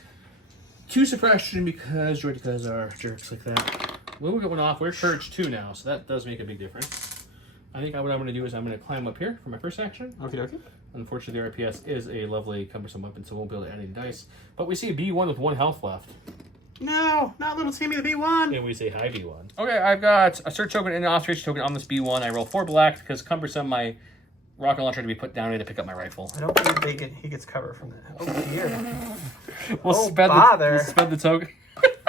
2 suppression because Droidicas are jerks like that. We'll get one off. We're courage 2 now, so that does make a big difference. I think what I'm going to do is I'm going to climb up here for my first action. Okay. Unfortunately, the RPS is a lovely cumbersome weapon, so we won't be able to add any dice. But we see a B1 with 1 health left. No, not little Timmy the B1. And we say hi, B1. Okay, I've got a search token and an observation token on this B1. I roll 4 black because cumbersome, my rocket launcher to be put down. I had to pick up my rifle. I don't believe he gets cover from that. Oh, dear. We'll spend the token.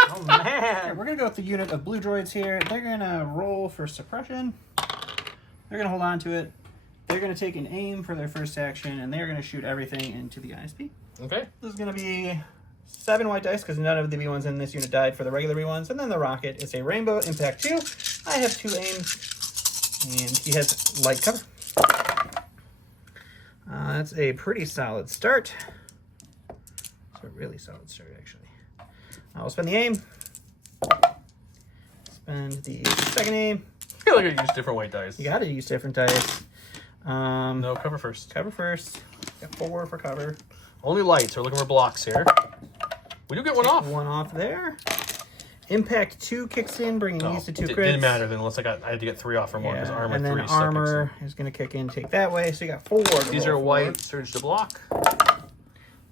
Oh, man. We're going to go with the unit of blue droids here. They're going to roll for suppression. They're going to hold on to it. They're going to take an aim for their first action, and they're going to shoot everything into the ISP. Okay. This is going to be 7 white dice, because none of the B1s in this unit died for the regular B1s. And then the rocket is a rainbow impact 2. I have 2 aims, and he has light cover. That's a pretty solid start. It's a really solid start, actually. I'll spend the aim. Spend the second aim. I feel like I use different white dice. You gotta use different dice. No, cover first. Cover first. Got 4 for cover. Only lights. We're looking for blocks here. We do get 1 off. 1 off there. Impact 2 kicks in, bringing these to 2 crits. Didn't matter then, unless I had to get 3 off or more because armor and 3 then still armor is going to kick in, take that way. So you got 4. These are white. Surge to block.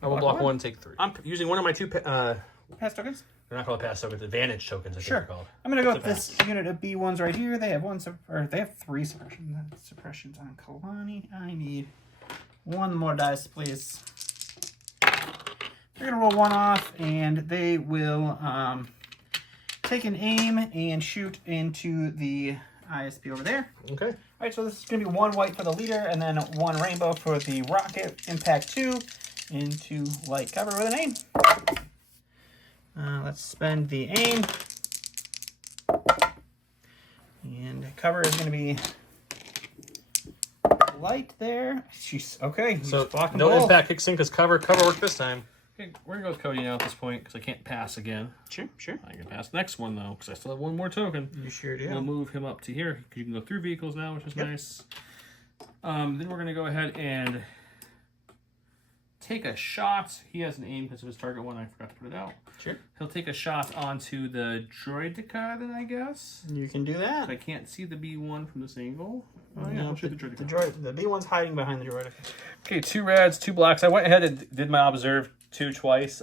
I will block 1, take 3. I'm using one of my 2 pass tokens. they're not called pass tokens, advantage tokens. I think Sure. they're called. I'm going to go with this unit of B1s right here. They have they have 3 suppressions on Kalani. I need 1 more dice, please. They're going to roll 1 off, and they will take an aim and shoot into the ISP over there. Okay. All right, so this is going to be 1 white for the leader, and then 1 rainbow for the rocket. Impact 2 into light cover with an aim. Let's spend the aim. And cover is going to be light there. She's okay. So no impact kicks in because cover worked this time. Okay, we're going to go with Cody now at this point because I can't pass again. Sure. I can pass the next one, though, because I still have 1 more token. You sure do. We'll move him up to here. You can go through vehicles now, which is nice. Then we're going to go ahead and take a shot. He has an aim because of his target 1. I forgot to put it out. Sure. He'll take a shot onto the Droidica, then, I guess. You can do that. I can't see the B1 from this angle. Oh, yeah, No, I'll shoot the Droidica. The B1's hiding behind the Droidica. Okay, 2 reds, 2 blacks. I went ahead and did my observe 2 twice.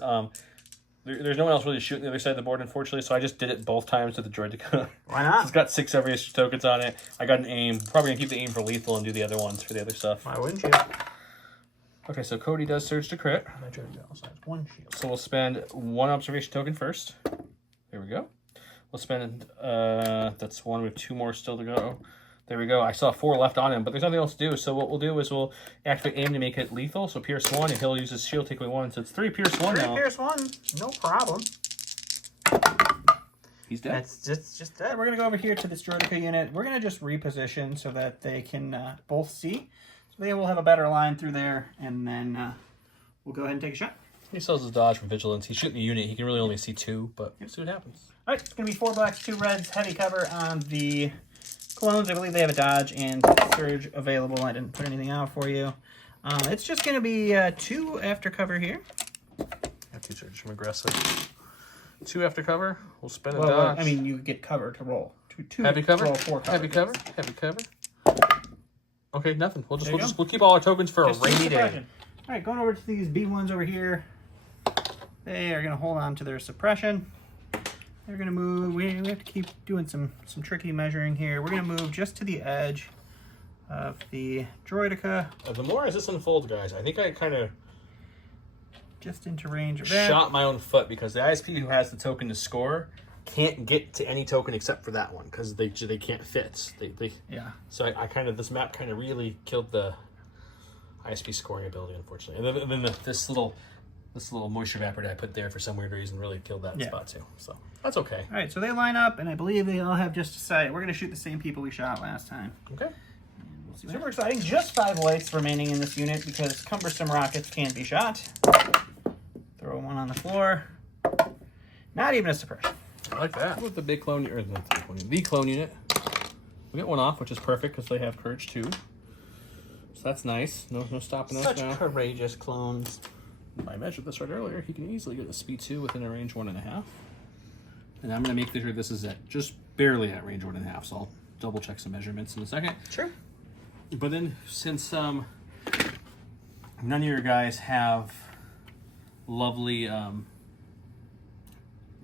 there's no one else really shooting the other side of the board, unfortunately, so I just did it both times to the droid. Why not? It's got 6 various tokens on it. I got an aim. Probably going to keep the aim for lethal and do the other ones for the other stuff. Why wouldn't you? Okay, so Cody does surge to crit. My droid also has 1 shield. So we'll spend 1 observation token first. There we go. We'll spend, that's 1 with 2 more still to go. There we go. I still have 4 left on him, but there's nothing else to do. So what we'll do is we'll activate aim to make it lethal. So Pierce 1, and he'll use his shield, take away 1. So it's 3 Pierce 1 now. 3 Pierce 1, no problem. He's dead. That's just dead. We're going to go over here to this Droidica unit. We're going to just reposition so that they can both see. So they will have a better line through there, and then we'll go ahead and take a shot. He sells his dodge from vigilance. He's shooting the unit. He can really only see 2, but we'll see what happens. All right, it's going to be 4 blacks, 2 reds, heavy cover on the clones. I believe they have a dodge and surge available. I didn't put anything out for you. It's just going to be 2 after cover here. Got 2 surges from aggressive. 2 after cover. We'll spend a Well, dodge. I mean, you get cover to roll. Two heavy cover. Roll 4 cover. Heavy cover. Heavy cover. Okay, nothing. We'll keep all our tokens for Just a rainy day. suppression. All right, going over to these B1s over here. They are going to hold on to their suppression. They're going to move. We have to keep doing some tricky measuring here. We're going to move just to the edge of the Droidica. The more as this unfolds, guys, I think I kind of Just into range of that. shot my own foot because the ISP who has the token to score can't get to any token except for that one because they can't fit. Yeah. So I kind of, this map kind of really killed the ISP scoring ability, unfortunately. And then this little moisture evaporator I put there for some weird reason really killed that spot too. So that's okay. All right, so they line up, and I believe they all have just a sight. We're going to shoot the same people we shot last time. Okay. We'll see. Super exciting. Just 5 whites remaining in this unit because cumbersome rockets can be shot. Throw 1 on the floor. Not even a suppression. I like that. With the big clone, or the clone unit, we get 1 off, which is perfect because they have courage 2. So that's nice. No stopping us now. Such courageous clones. I measured this right earlier. He can easily get a speed 2 within a range 1.5. And I'm going to make sure this is at just barely at range 1.5. So I'll double check some measurements in a second. Sure. But then since none of your guys have lovely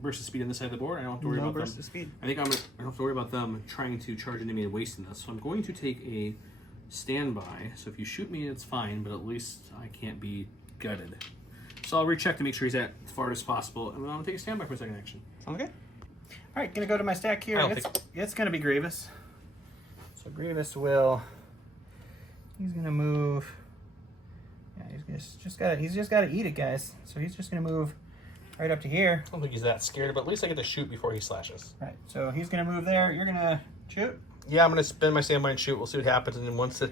burst of speed on this side of the board, I don't have to worry about burst them. of speed. I don't have to worry about them trying to charge into me and wasting this. So I'm going to take a standby. So if you shoot me, it's fine, but at least I can't be gutted. So I'll recheck to make sure he's at as far as possible, and then I'll take a standby for a second action. Sounds good. All right, gonna go to my stack here. It's gonna be Grievous. So Grievous will. He's gonna move. Yeah, he's just gotta eat it, guys. So he's just gonna move right up to here. I don't think he's that scared, but at least I get to shoot before he slashes. Right. So he's gonna move there. You're gonna shoot. Yeah, I'm gonna spend my standby and shoot. We'll see what happens, and then once the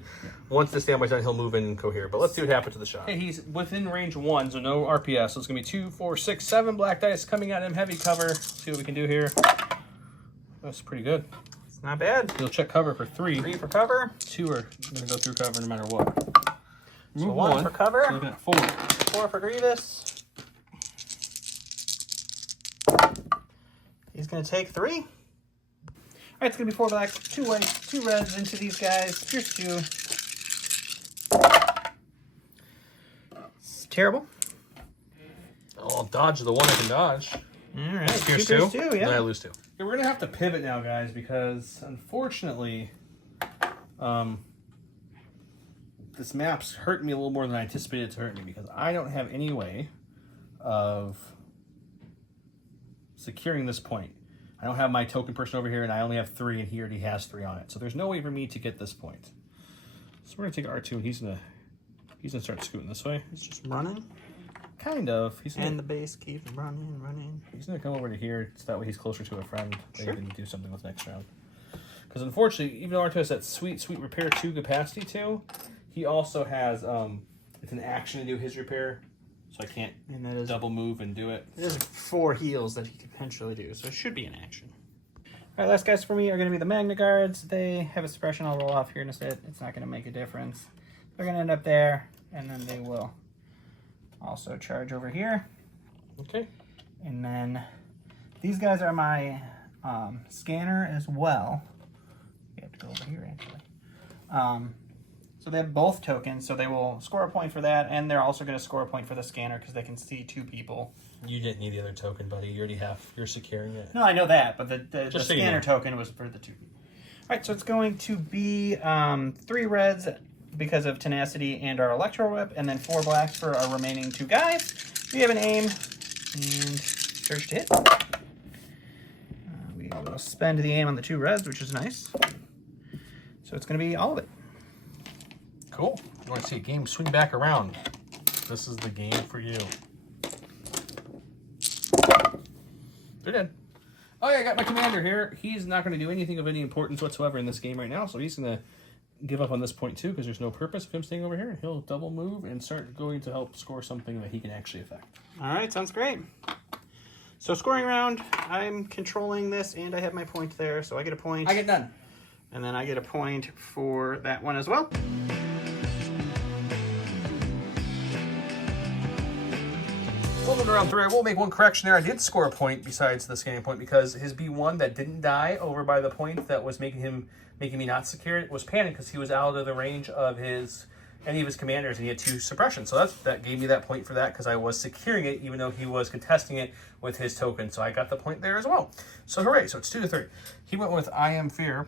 standby's done, he'll move in and cohere. But let's see what happens to the shot. Okay, he's within range 1, so no RPS. So it's gonna be 2, 4, 6, 7 black dice coming at him. Heavy cover. See what we can do here. That's pretty good. It's not bad. He'll check cover for 3. 3 for cover. 2 are gonna go through cover no matter what. So Move 1 for cover. So looking at 4. 4 for Grievous. He's gonna take 3. All right, it's going to be 4 blacks, 2 whites, 2 reds into these guys. Pierce 2. It's terrible. I'll dodge the one I can dodge. All right, Pierce 2, 2? yeah. Then I lose 2. Yeah, we're going to have to pivot now, guys, because unfortunately, this map's hurting me a little more than I anticipated it to hurt me because I don't have any way of securing this point. I don't have my token person over here, and I only have 3, and he already has 3 on it. So there's no way for me to get this point. So we're gonna take R2, and he's gonna start scooting this way. He's just running. Kind of. And the base keeps running. He's gonna come over to here, so that way he's closer to a friend that Sure. he can do something with next round. Because unfortunately, even though R2 has that sweet repair 2 capacity 2, he also has it's an action to do his repair. So I can't double move and do it. There's 4 heals that he could potentially do, so it should be an action. All right, last guys for me are going to be the Magna Guards. They have a suppression. I'll roll off here in a bit. It's not going to make a difference. They're going to end up there, and then they will also charge over here. Okay. And then these guys are my scanner as well. You have to go over here, actually. So they have both tokens, so they will score a point for that, and they're also going to score a point for the scanner because they can see 2 people You didn't need the other token, buddy. You already have. You're securing it. No, I know that, but the Just so you scanner know. token was for the 2. All right, so it's going to be 3 reds because of tenacity and our electro whip, and then 4 blacks for our remaining 2 guys. We have an aim and search to hit. We will spend the aim on the 2 reds, which is nice. So it's going to be all of it. Cool. You want to see a game swing back around? This is the game for you. They're dead. Oh yeah, I got my commander here. He's not going to do anything of any importance whatsoever in this game right now, so he's going to give up on this point too, because there's no purpose of him staying over here. He'll double move and start going to help score something that he can actually affect. All right, sounds great. So scoring round, I'm controlling this, and I have my point there, so I get a point. I get done. And then I get a point for that one as well. Moving around 3, I will make one correction there. I did score a point besides the scanning point because his B1 that didn't die over by the point that was making me not secure it was panicked because he was out of the range of any of his commanders and he had 2 suppression. So that gave me that point for that because I was securing it even though he was contesting it with his token. So I got the point there as well. So hooray! So it's 2-3. He went with I Am Fear.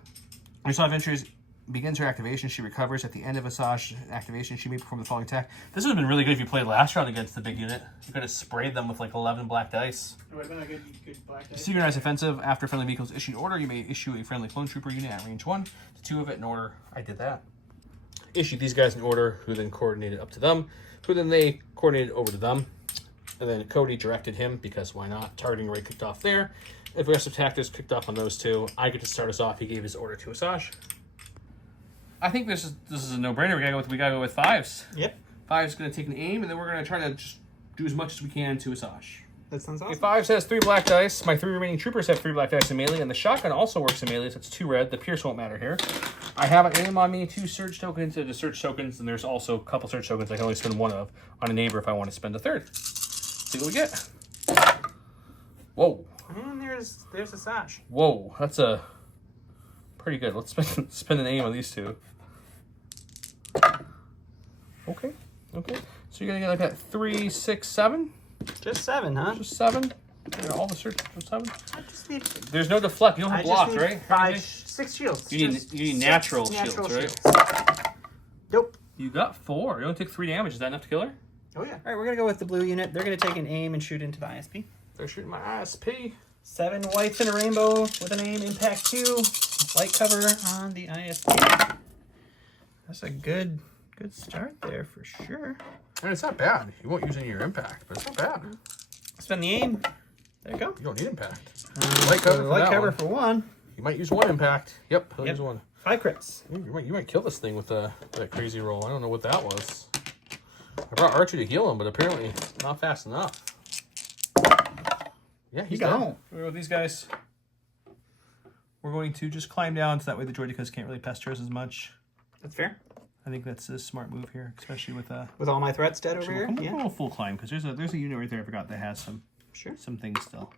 When Asajj Adventures begins her activation, she recovers. At the end of Asajj activation, she may perform the following attack. This would have been really good if you played last round against the big unit. You could have sprayed them with like 11 black dice. It would have been a good black dice. Synchronized offensive. After friendly vehicles issued order, you may issue a friendly clone trooper unit at range 1 to 2 of it in order. I did that. Issued these guys in order, who then coordinated up to them, who then they coordinated over to them. And then Cody directed him, because why not? Targeting array kicked off there. Aggressive tactics kicked off on those 2. I get to start us off. He gave his order to Asajj. I think this is a no-brainer. We gotta go with 5s. Yep. 5's gonna take an aim, and then we're gonna try to just do as much as we can to Asajj. That sounds awesome. Okay, 5 has 3 black dice. My 3 remaining troopers have 3 black dice in melee, and the shotgun also works in melee, so it's 2 red. The pierce won't matter here. I have an aim on me, 2 surge tokens, and the surge tokens, and there's also a couple surge tokens I can only spend 1 of on a neighbor if I want to spend a 3rd. See what we get. Whoa. And there's Asajj. Whoa, that's a pretty good. Let's spend an aim on these 2. Okay. So you're gonna get like that 3, 6, 7? Just 7, huh? Just 7? Yeah, all the search for 7? I just need... There's no deflect. You don't have blocked, right? 6 shields. You need natural shields, right? Nope. You got 4. You only take 3 damage. Is that enough to kill her? Oh, yeah. All right, we're going to go with the blue unit. They're going to take an aim and shoot into the ISP. They're shooting my ISP. 7 whites and a rainbow with an aim. Impact 2. Light cover on the ISP. That's a good start there for sure. And it's not bad. You won't use any of your impact, but it's not bad. Spend the aim. There you go. You don't need impact. Light cover for 1. You might use 1 impact. Yep, he'll use 1. 5 crits. You might kill this thing with that crazy roll. I don't know what that was. I brought Archie to heal him, but apparently not fast enough. Yeah, he's gone. With these guys, we're going to just climb down so that way the droidicas can't really pester us as much. That's fair. I think that's a smart move here, especially with all my threats dead over here. We'll go full climb because there's a unit right there I forgot that has some things still.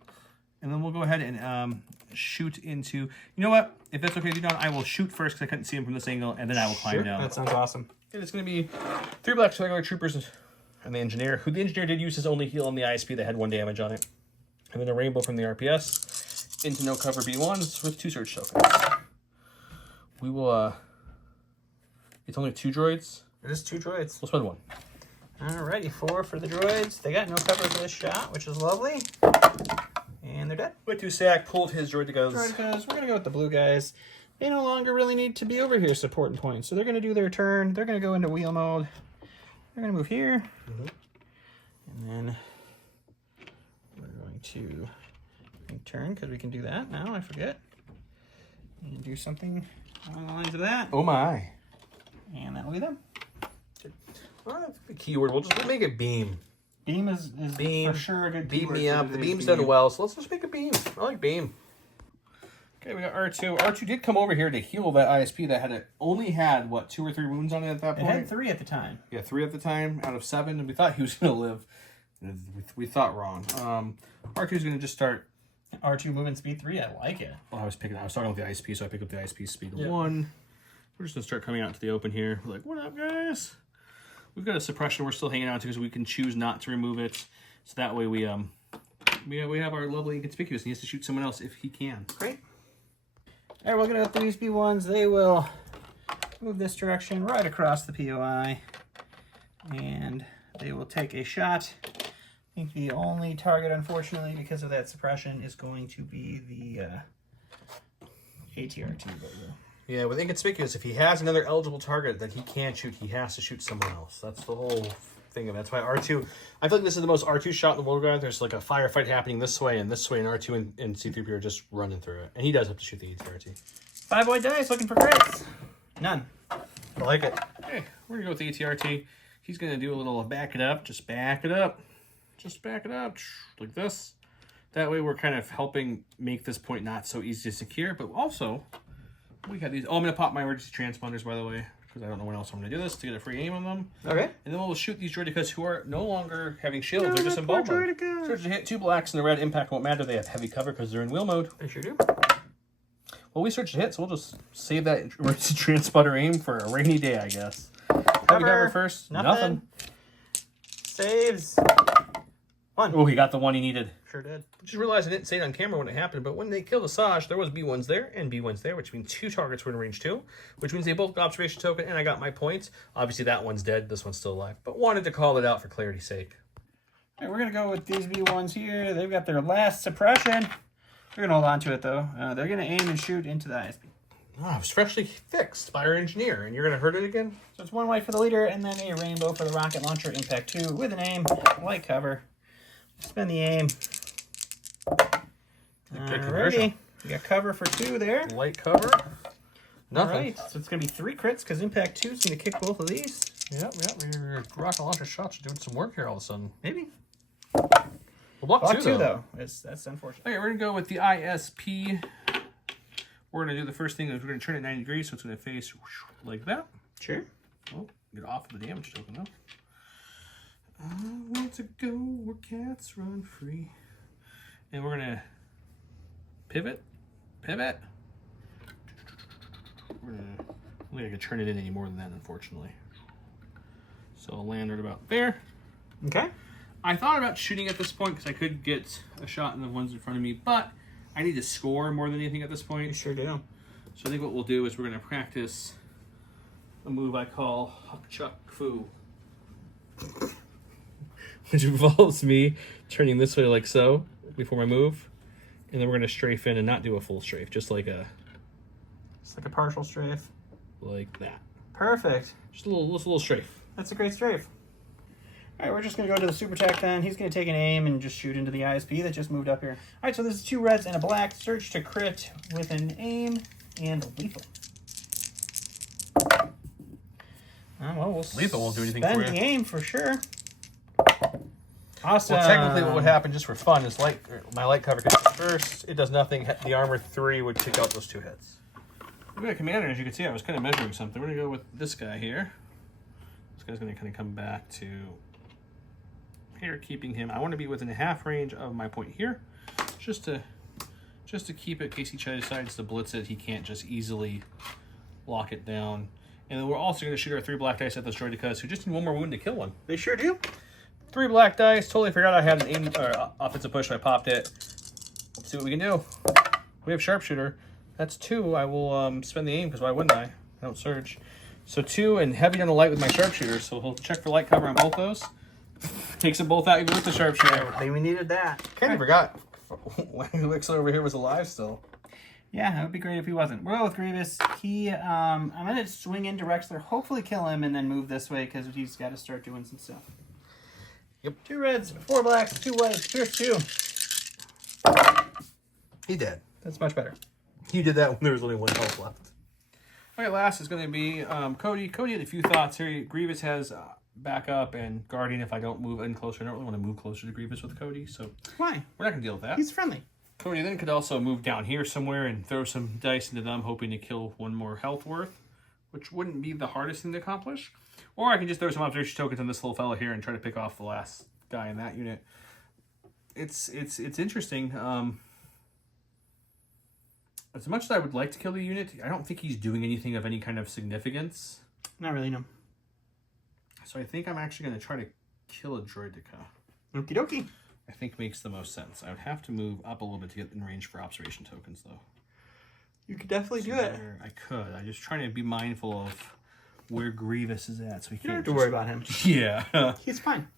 And then we'll go ahead and shoot into... You know what? If that's okay with you, Don, I will shoot first because I couldn't see him from this angle, and then I will climb down. That sounds awesome. And it's going to be 3 black regular troopers and the engineer, who the engineer did use his only heal on the ISP that had 1 damage on it. And then a rainbow from the RPS into no cover B1s with 2 surge tokens. We will... It's only 2 droids. It is 2 droids. We'll spend 1. Alrighty, 4 for the droids. They got no cover for this shot, which is lovely. And they're dead. Wait to Sack pulled his droid to go. Droidicas, we're going to go with the blue guys. They no longer really need to be over here supporting points. So they're going to do their turn. They're going to go into wheel mode. They're going to move here. And then we're going to turn because we can do that now. I forget. And do something along the lines of that. Oh my. And that will be them. Well, that's the keyword. We'll make it beam. Beam is beam, for sure a good beam keyword. me up. The beam's done well, so let's just make a beam. I like beam. Okay, we got R2. R2 did come over here to heal that ISP that only had, what, 2 or 3 wounds on it at that point? It had 3 at the time. Yeah, 3 at the time out of 7, and we thought he was going to live. We thought wrong. R2's going to just start... R2 movement speed 3, I like it. Well, I was talking with the ISP, so I picked up the ISP speed 1. We're just going to start coming out into the open here. We're like, what up, guys? We've got a suppression we're still hanging on to because we can choose not to remove it. So that way we we have our lovely inconspicuous. He has to shoot someone else if he can. Great. All right, we're going to go these B1s. They will move this direction right across the POI. And they will take a shot. I think the only target, unfortunately, because of that suppression, is going to be the ATRT. Yeah, with inconspicuous, if he has another eligible target that he can shoot, he has to shoot someone else. That's the whole thing of it. That's why R2, I feel like this is the most R2 shot in the world. There's like a firefight happening this way, and R2 and C3P are just running through it. And he does have to shoot the ATRT. 5 white dice looking for crits. None. I like it. Okay, we're going to go with the ATRT. He's going to do a little back it up. Just back it up. Just back it up. Like this. That way we're kind of helping make this point not so easy to secure. But also, we have these. Oh, I'm going to pop my emergency transponders, by the way, because I don't know when else I'm going to do this to get a free aim on them. Okay. And then we'll shoot these droidicas who are no longer having shields. They're just in ball mode. So to hit 2 blacks and the red impact won't matter. They have heavy cover because they're in wheel mode. They sure do. Well, we searched to hit, so we'll just save that emergency transponder aim for a rainy day, I guess. Heavy cover first. Nothing. Saves. 1. Oh, he got the one he needed. Sure did. Just realized I didn't say it on camera when it happened, but when they killed Asajj, there was B1s there and B1s there, which means 2 targets were in range 2, which means they both got observation token, and I got my points. Obviously, that one's dead. This one's still alive, but wanted to call it out for clarity's sake. All right, we're going to go with these B1s here. They've got their last suppression. We're going to hold on to it, though. They're going to aim and shoot into the ISP. Oh, it was freshly fixed by our engineer, and you're going to hurt it again? So it's 1 white for the leader, and then a rainbow for the rocket launcher. Impact 2 with an aim. Light cover. Spin the aim. Alrighty. We got cover for 2 there. Light cover. Nothing. Alright, so it's going to be 3 crits, because Impact 2 is going to kick both of these. Yep. Your rocket launcher shots are doing some work here all of a sudden. Maybe. Well, block 2, though. That's unfortunate. Okay, we're going to go with the ISP. We're going to do the first thing is we're going to turn it 90 degrees, so it's going to face like that. Sure. Oh, get off of the damage token, though. I want to go where cats run free. And we're going to pivot. We're going to... I don't think I can turn it in any more than that, unfortunately. So I'll land right about there. Okay. I thought about shooting at this point because I could get a shot in the ones in front of me, but I need to score more than anything at this point. You sure do. So I think what we'll do is we're going to practice a move I call Huck Chuck Foo. Which involves me turning this way like so before my move. And then we're going to strafe in and not do a full strafe, just like a partial strafe. Like that. Perfect. Just a little strafe. That's a great strafe. All right, we're just going to go to the super tech then. He's going to take an aim and just shoot into the ISP that just moved up here. All right, so this is 2 reds and a black. Search to crit with an aim and lethal. Well, Lethal won't do anything for you. Spend the aim for sure. Awesome. Well, technically what would happen just for fun is my light cover gets first. It does nothing. The armor 3 would kick out those 2 hits. We got commander, as you can see, I was kind of measuring something. We're going to go with this guy here. This guy's going to kind of come back to here, keeping him. I want to be within a half range of my point here, just to keep it in case he decides to blitz it. He can't just easily lock it down. And then we're also going to shoot our 3 black dice at those droidicas who just need 1 more wound to kill one. They sure do. 3 black dice. Totally forgot I had an aim or offensive push, so I popped it. Let's see what we can do. We have sharpshooter. That's 2. I will spend the aim because why wouldn't I? I don't surge. So 2 and heavy on the light with my sharpshooter. So he'll check for light cover on both those. Takes them both out even with the sharpshooter. I think we needed that. Kind of forgot. Wixler over here was alive still. Yeah, it would be great if he wasn't. We'll go with Grievous. I'm going to swing into Rexler, hopefully kill him, and then move this way because he's got to start doing some stuff. Yep. 2 reds, 4 blacks, 2 whites, pierce 2. He did. That's much better. He did that when there was only 1 health left. Okay, last is going to be Cody. Cody had a few thoughts here. Grievous has backup and guardian if I don't move in closer. I don't really want to move closer to Grievous with Cody, so why? We're not going to deal with that. He's friendly. Cody then could also move down here somewhere and throw some dice into them, hoping to kill 1 more health worth, which wouldn't be the hardest thing to accomplish. Or I can just throw some observation tokens on this little fella here and try to pick off the last guy in that unit. It's interesting. As much as I would like to kill the unit, I don't think he's doing anything of any kind of significance. Not really, no. So I think I'm actually going to try to kill a droidica. Okie dokie. I think makes the most sense. I would have to move up a little bit to get in range for observation tokens, though. You could definitely do it. I could. I'm just trying to be mindful of where Grievous is at, so we You don't can't have to worry about him. Yeah. He's fine.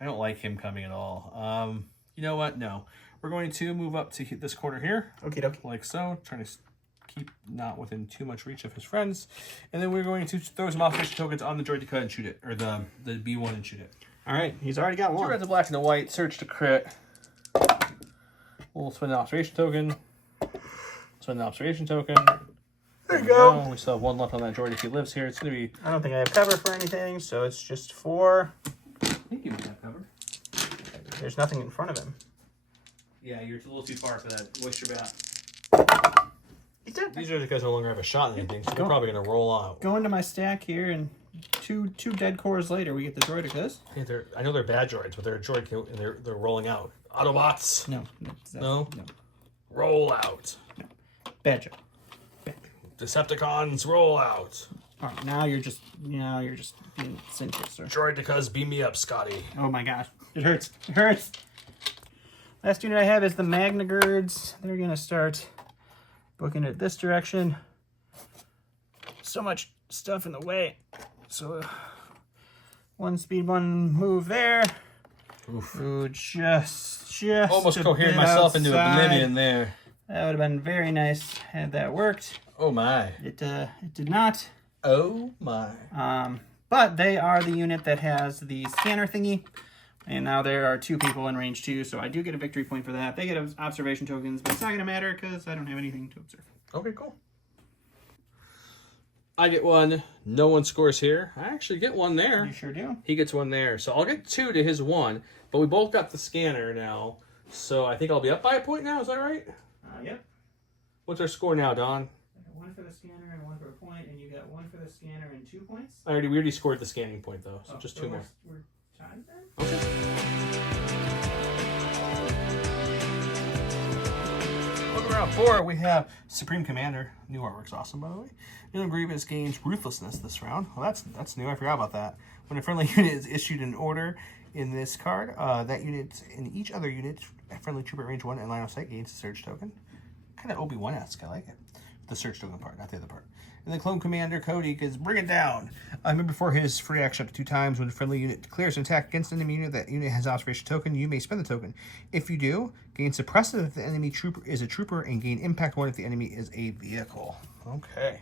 I don't like him coming at all. You know what? No. We're going to move up to this corner here. Okie dokie. Like so. Trying to keep not within too much reach of his friends. And then we're going to throw some observation tokens on the droid and shoot it. Or the B1 and shoot it. All right, he's already got one. Two reds, a black, and a white. Search to crit. We'll spend an observation token. Spend an observation token. There you go. We still have one left on that droid if he lives here. It's going to be... I don't think I have cover for anything, so it's just 4. I think you might have cover. There's nothing in front of him. Yeah, you're a little too far for that moisture bat. He's dead. These are guys no longer have a shot at anything, so they're probably going to roll out. Go into my stack here, and two dead cores later, we get the droidicus. Yeah, I know they're bad droids, but they're a droid and they're rolling out. Autobots. No. No. Roll out. No. Bad joke. Decepticons, roll out. All right, now you're just being sinful, sir. Droidicas, beam me up, Scotty. Oh my gosh, it hurts. It hurts. Last unit I have is the Magnagirds. They're gonna start booking it this direction. So much stuff in the way. So one speed, one move there. Oof. Ooh, just Almost a coherent bit myself into outside. oblivion there. That would have been very nice had that worked. Oh my. It did not. Oh my. But they are the unit that has the scanner thingy. And now there are 2 people in range 2, so I do get a victory point for that. They get observation tokens, but it's not going to matter because I don't have anything to observe. Okay, cool. I get 1. No one scores here. I actually get 1 there. You sure do. He gets 1 there. So I'll get 2 to his 1. But we both got the scanner now. So I think I'll be up by a point now. Is that right? Yep. What's our score now, Don? I got 1 for the scanner and 1 for a point, and you got 1 for the scanner and 2 points. We already scored the scanning point, though. So just 2 more. We're tied then? Okay. Welcome to round 4. We have Supreme Commander. New artwork's awesome, by the way. New Grievous gains Ruthlessness this round. Well, that's new. I forgot about that. When a friendly unit is issued an order in this card, that unit and each other unit, a friendly trooper at range 1 and line of sight, gains a Surge token. Kind of Obi-Wan-esque. I like it. The Surge token part, not the other part. And the Clone Commander, Cody, gets Bring It Down. Remember, before his free action up to 2 times, when a friendly unit declares an attack against an enemy unit, that unit has observation token, you may spend the token. If you do, gain Suppressive if the enemy trooper is a trooper, and gain Impact 1 if the enemy is a vehicle. Okay.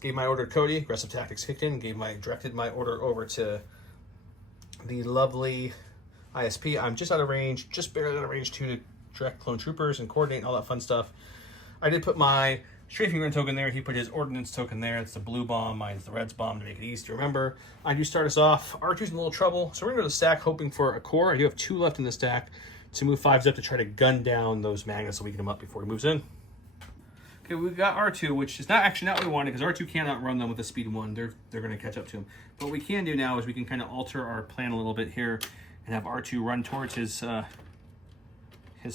Gave my order to Cody. Aggressive tactics kicked in. Directed my order over to the lovely ISP. I'm just out of range, just barely out of range 2 to direct clone troopers and coordinate and all that fun stuff. I did put my Strafing Run token there. He put his Ordnance token there. It's the blue bomb. Mine's the red's bomb to make it easy to remember. I do start us off. R2's in a little trouble, so we're going to go to the stack hoping for a core. I do have 2 left in the stack to move 5s up to try to gun down those magnets so we get him up before he moves in. Okay, we've got R2, which is not what we wanted because R2 cannot run them with a speed 1. They're going to catch up to him. But what we can do now is we can kind of alter our plan a little bit here and have R2 run towards his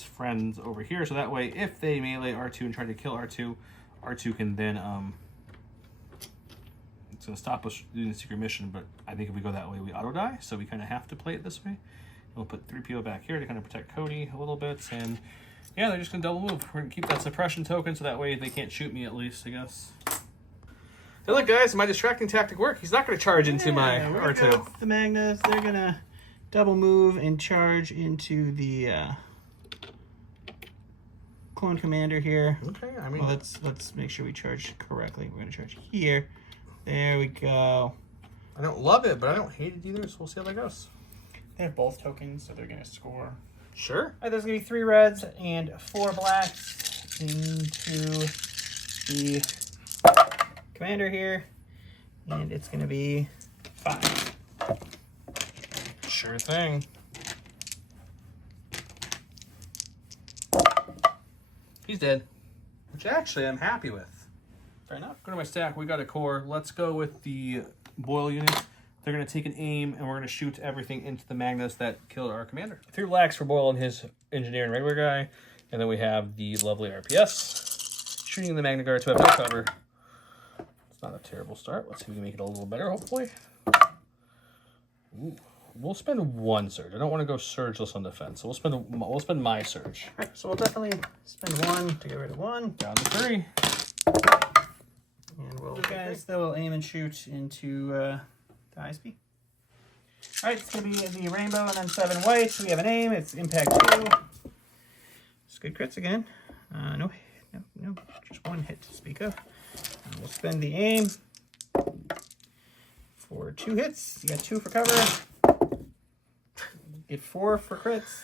friends over here. So that way, if they melee R2 and try to kill R2, R2 can then, it's going to stop us doing the secret mission, but I think if we go that way, we auto-die, so we kind of have to play it this way. And we'll put 3PO back here to kind of protect Cody a little bit, and yeah, they're just going to double move. We're going to keep that suppression token, so that way they can't shoot me at least, I guess. Hey, look, guys, my distracting tactic worked. He's not going to charge into my R2. The Magnus, they're going to double move and charge into the Clone Commander here. Okay, I mean... Well, let's make sure we charge correctly. We're going to charge here. There we go. I don't love it, but I don't hate it either, so we'll see how that goes. They have both tokens, so they're going to score. Sure. All right, there's going to be 3 reds and 4 blacks into the Commander here. And it's going to be 5. Sure thing. He's dead. Which actually I'm happy with. Fair enough. Go to my stack. We got a core. Let's go with the Boyle units. They're going to take an aim, and we're going to shoot everything into the Magnus that killed our commander. 3 blacks for Boyle and his engineer and regular guy. And then we have the lovely RPS. Shooting the Magna Guard to have no cover. It's not a terrible start. Let's see if we can make it a little better, hopefully. Ooh. we'll spend one surge. I don't want to go surgeless on defense, so we'll spend my surge. All right, so we'll definitely spend 1 to get rid of 1. Down to 3. And we'll, guys, that will aim and shoot into the ISP. All right, it's going to be the rainbow and then 7 whites. We have an aim. It's impact 2. It's good crits again. No, just 1 hit to speak of. And we'll spend the aim for 2 hits. You got 2 for cover. Get 4 for crits.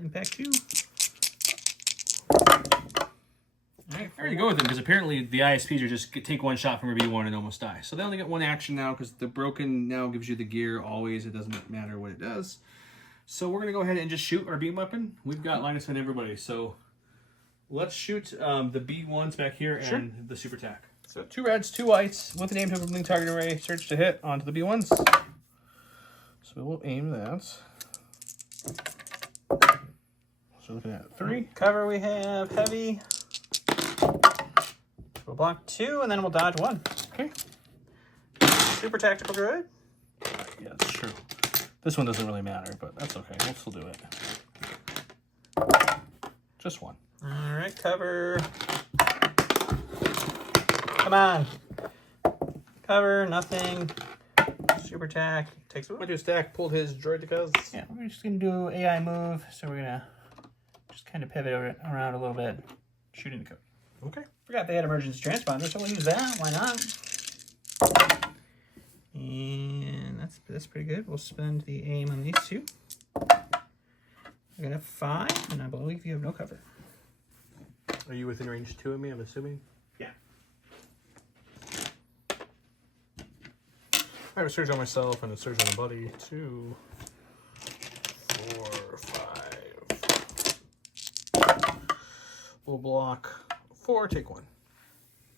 Impact 2. Alright, there you go with them, because apparently the ISPs are just take 1 shot from a B1 and almost die. So they only get 1 action now, because the broken now gives you the gear always. It doesn't matter what it does. So we're going to go ahead and just shoot our beam weapon. We've got line of sight on everybody, so let's shoot the B1s back here and the super tack. So 2 reds, 2 whites, with an aim to opening target array, search to hit onto the B1s. So we'll aim that. So looking at 3. Cover we have heavy. We'll block 2 and then we'll dodge 1. Okay. Super tactical druid. Yeah, that's true. This one doesn't really matter, but that's okay. We'll still do it. Just 1. All right, cover. Come on. Cover, nothing. Super tack. Takes Went to a stack, pulled his droid to cuz. Yeah, we're just going to do AI move. So we're going to just kind of pivot around a little bit. Shoot into Cody. Okay. Forgot they had emergency transponder, so we'll use that. Why not? And that's pretty good. We'll spend the aim on these 2. We're going to have 5, and I believe you have no cover. Are you within range 2 of me, I'm assuming? Yeah. I have a surge on myself and a surge on a buddy. 2, 4, 5. We'll block 4, take 1.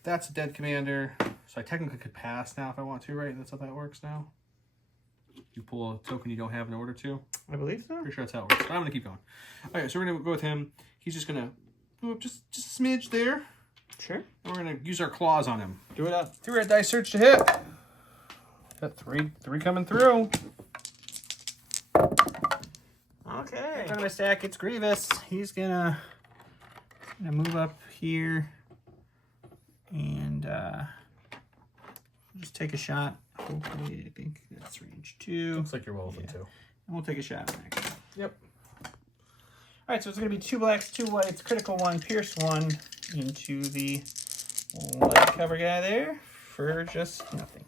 That's a dead commander. So I technically could pass now if I want to, right? That's how that works now. You pull a token you don't have in order to. I believe so. Pretty sure that's how it works. But I'm gonna keep going. All right, so we're gonna go with him. He's just gonna move up just a smidge there. Sure. And we're gonna use our claws on him. Do it up. 3 red dice surge to hit. Got 3 coming through. Okay. In front of my stack, it's Grievous. He's gonna move up here and just take a shot. Hopefully, I think that's range 2. Looks like you're well within 2. And we'll take a shot next. Yep. All right, so it's going to be 2 blacks, 2 whites, critical 1, pierce 1 into the light cover guy there for just nothing.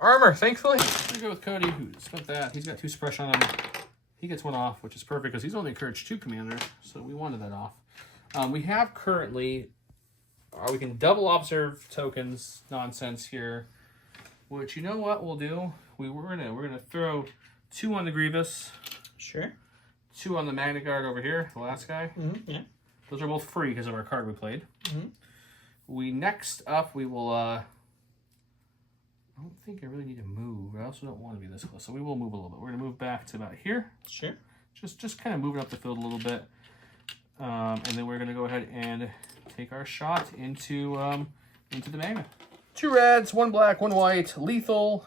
Armor, thankfully. We go with Cody, who spent that. He's got 2 suppression on him. He gets 1 off, which is perfect because he's only encouraged 2 commanders, so we wanted that off. We have currently, we can double observe tokens nonsense here, which you know what we'll do. We're gonna throw 2 on the Grievous. Sure. 2 on the Magna Guard over here, the last guy. Yeah. Those are both free because of our card we played. Mm-hmm. Next up, we will, I don't think I really need to move. I also don't want to be this close, so we will move a little bit. We're going to move back to about here. Sure. Just kind of moving up the field a little bit. And then we're going to go ahead and take our shot into the Magna. 2 reds, 1 black, 1 white, lethal,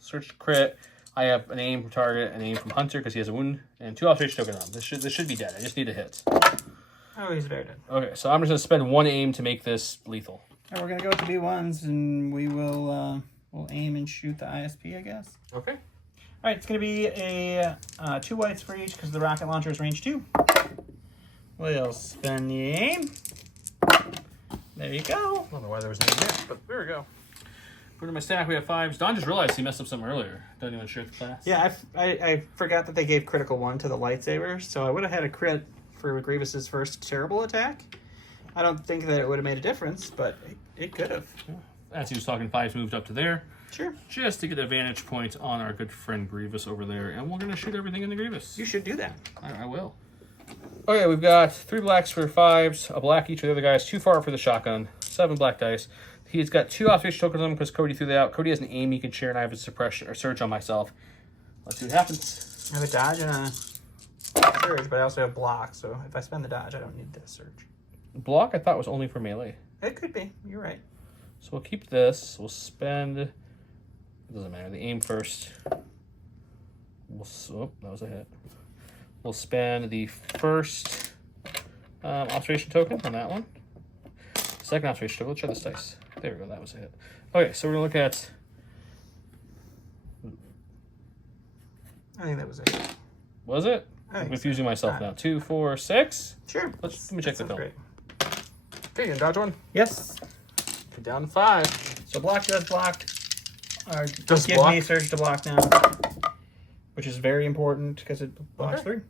search crit. I have an aim from target, an aim from hunter because he has a wound, and 2 observation token on him. This should be dead. I just need a hit. Oh, he's very dead. Okay, so I'm just gonna spend 1 aim to make this lethal. Right, we're gonna go with the B1s, and we will we'll aim and shoot the ISP, I guess. Okay. All right, it's gonna be a 2 whites for each because the rocket launcher is range 2. We'll spend the aim. There you go. I don't know why there was an aim there, but there we go. Put in my stack, we have 5s. Don just realized he messed up something earlier. Doesn't even share the class. Yeah, I forgot that they gave critical 1 to the lightsaber, so I would have had a crit for Grievous's first terrible attack. I don't think that it would have made a difference, but it could have. Yeah. As he was talking, 5s moved up to there. Sure. Just to get a vantage point on our good friend Grievous over there, and we're going to shoot everything in the Grievous. You should do that. I will. Okay, we've got 3 blacks for 5s, a black each for the other guys, 2 far for the shotgun, 7 black dice. He's got 2 observation tokens on him because Cody threw that out. Cody has an aim he can share, and I have a suppression or surge on myself. Let's see what happens. I have a dodge and a surge, but I also have block, so if I spend the dodge, I don't need the surge. Block I thought was only for melee. It could be. You're right. So we'll keep this. We'll spend... It doesn't matter. The aim first. Oh, that was a hit. We'll spend the first observation token on that one. Second observation token. Let's try this dice. There we go. That was a hit. Okay, so we're gonna look at. I think that was it. Was it? I I'm think confusing myself now. 2, 4, 6. Sure. Let me check the film. Great. Okay, you gonna dodge one? Yes. You're down to 5. So block does block. Or Does give block? me surge to block now, which is very important because it blocks 3.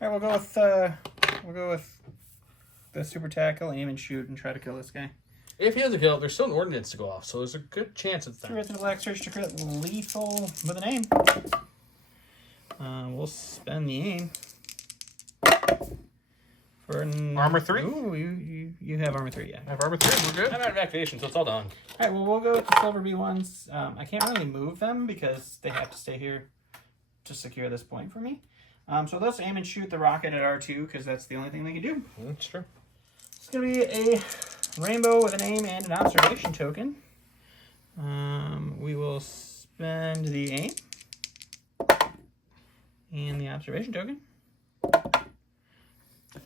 All right, we'll go with the super tackle, aim and shoot, and try to kill this guy. If he doesn't kill it, there's still an ordinance to go off, so there's a good chance it's Through done. it to the black surge to crit lethal with an aim. We'll spend the aim. For Armor 3? Ooh, you have armor 3, yeah. I have armor 3, we're good. I'm out of activation, so it's all done. Alright, well, we'll go with the silver B1s. I can't really move them because they have to stay here to secure this point for me. So let's aim and shoot the rocket at R2 because that's the only thing they can do. That's true. It's going to be a rainbow with an aim and an observation token. We will spend the aim and the observation token.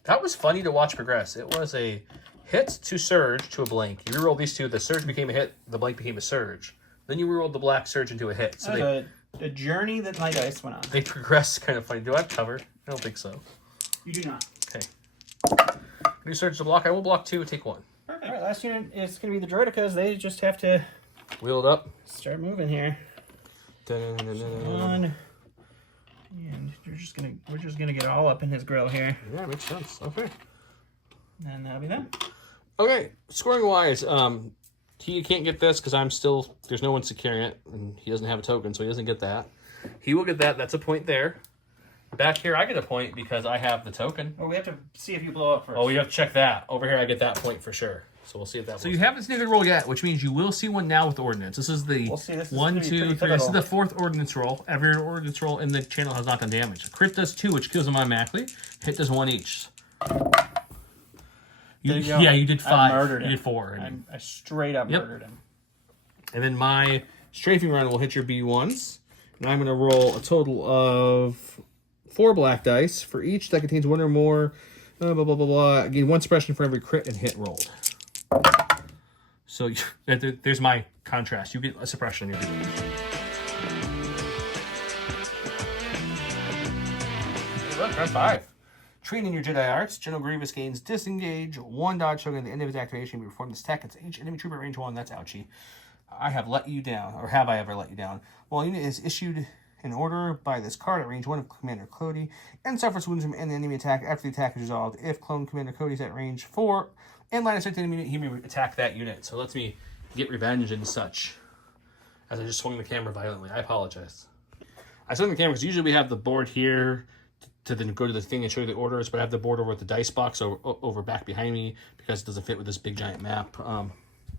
That was funny to watch progress. It was a hit to surge to a blank. You rerolled these two. The surge became a hit. The blank became a surge. Then you rerolled the black surge into a hit. So a journey that my dice went on. they progressed kind of funny. Do I have cover? I don't think so. You do not. Okay. New surge to block. I will block 2 and take 1. Perfect. All right, last unit is going to be the Droidicas. They just have to Wheel it up. start moving here. One. And we're just gonna get all up in his grill here. Yeah, makes sense. Okay. And that'll be that. Okay. Scoring wise, he can't get this because there's no one securing it, and he doesn't have a token, so he doesn't get that. He will get that. That's a point there. Back here, I get a point because I have the token. Well, we have to see if you blow up first. Oh, we have to check that. Over here, I get that point for sure. So we'll see if that. So you haven't seen a good roll yet, which means you will see one now with the ordnance. This is the We'll see. This is 1, gonna be 2, pretty 3. This is pivotal. the 4th ordnance roll. Every ordnance roll in the channel has not done damage. A crit does 2, which kills them automatically. Hit does 1 each. There you go. Yeah, you did 5. I murdered You him. did 4. I straight up murdered him. And then my strafing run will hit your B1s. And I'm going to roll a total of 4 black dice for each that contains 1 or more. Blah, blah, blah, blah. I gain 1 suppression for every crit and hit rolled. So there's my contrast. You get a suppression in your B1s. Round 5. Training your Jedi arts. General Grievous gains disengage, 1 dodge token at the end of his activation. We perform this attack. It's each enemy trooper at range 1. That's ouchie. I have let you down, or have I ever let you down? Well, a unit is issued an order by this card at range 1 of Commander Cody and suffers wounds from an enemy attack after the attack is resolved. If clone Commander Cody is at range 4 and line of sight to enemy unit, he may attack that unit. So it lets me get revenge and such. As I just swung the camera violently. I apologize. I swung the camera because usually we have the board here to then go to the thing and show you the orders, but I have the board over at the dice box over back behind me because it doesn't fit with this big giant map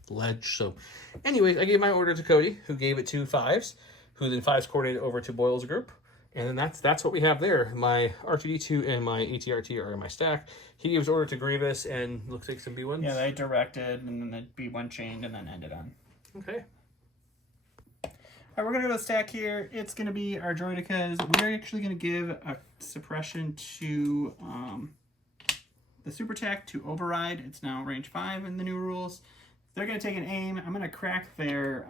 ledge. So anyway, I gave my order to Cody, who gave it to 5s, who then 5s coordinated over to Boyle's group. And then that's what we have there. My R2D2 and my ATRT are in my stack. He gives order to Grievous and looks like some B1s. Yeah, they directed, and then the B1 chained, and then ended on. Okay. All right, we're going to go to the stack here. It's going to be our Droidicas. We're actually going to give a suppression to the Super Tech to Override. It's now range 5 in the new rules. They're going to take an aim. I'm going to crack their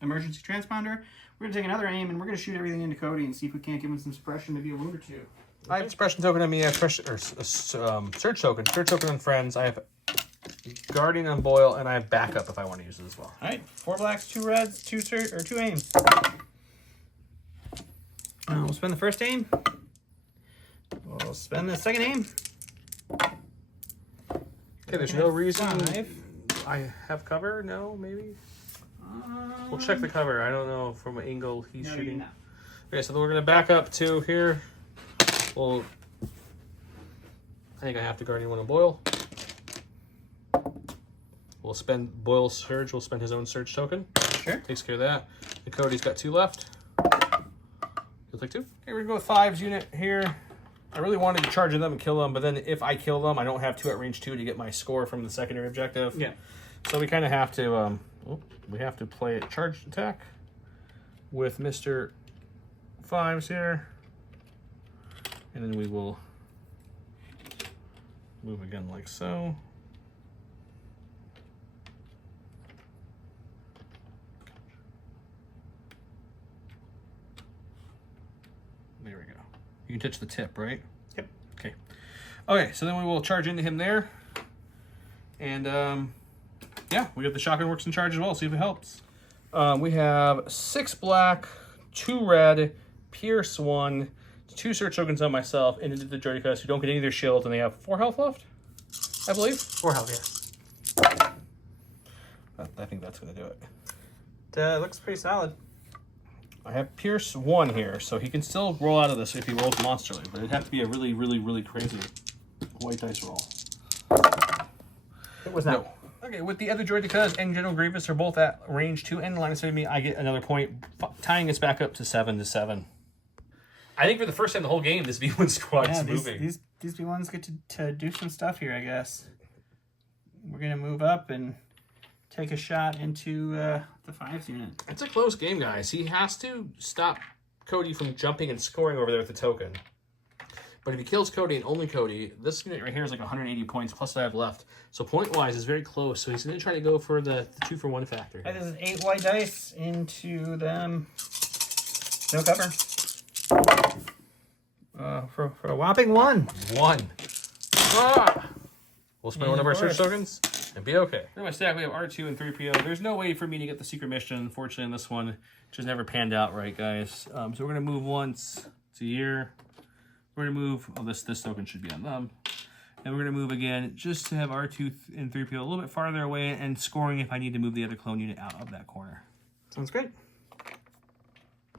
emergency transponder. We're going to take another aim, and we're going to shoot everything into Cody and see if we can't give him some suppression, maybe a wound or 2. I have suppression token on me. I have surge token. Surge token on friends. I have Guardian on Boyle, and I have backup if I want to use it as well. All right, 4 blacks, 2 reds, 2 aims. We'll spend the first aim. We'll spend the second aim. Okay, there's no reason 5. I have cover. No, maybe. We'll check the cover. I don't know from what angle he's shooting. Okay, so then we're gonna back up to here. Well, I think I have to Guardian 1 on Boyle. We'll spend Boyle's surge. We'll spend his own surge token. Sure. Takes care of that. And Cody's got 2 left. He'll take 2. Okay, we're gonna go with 5's unit here. I really wanted to charge them and kill them, but then if I kill them, I don't have 2 at range 2 to get my score from the secondary objective. Yeah. So we kind of have to, we have to play a charged attack with Mr. 5s here. And then we will move again like so. There we go. You can touch the tip, right? Yep. Okay. Okay, so then we will charge into him there. And yeah, we got the shotgun works in charge as well. See if it helps. We have 6 black, 2 red, Pierce 1, 2 search tokens on myself, and the Droidicus who don't get any of their shields, and they have 4 health left, I believe. 4 health, yes. I think that's going to do it. It looks pretty solid. I have Pierce 1 here, so he can still roll out of this if he rolls monsterly, but it'd have to be a really, really, really crazy white dice roll. It was not. No. Okay, with the other Droidicus and General Grievous are both at range 2 and line of sight of me, I get another point, tying us back up to 7-7. I think for the first time the whole game, this B1 squad's moving. These B1s get to do some stuff here, I guess. We're going to move up and take a shot into the 5s unit. It's a close game, guys. He has to stop Cody from jumping and scoring over there with the token. But if he kills Cody and only Cody, this unit right here is like 180 points plus what I have left. So point-wise, is very close. So he's going to try to go for the 2-for-1 factor. This is 8 white dice into them. No cover. For a whopping 1. 1. Ah! We'll spend one of our search course. tokens and be okay. In my stack, we have R2 and 3PO. There's no way for me to get the secret mission, unfortunately, in this one. It just never panned out right, guys. So we're going to move once. It's a year. We're going to move. Oh, this token should be on them. And we're going to move again just to have R2 and 3PO a little bit farther away and scoring if I need to move the other clone unit out of that corner. Sounds great.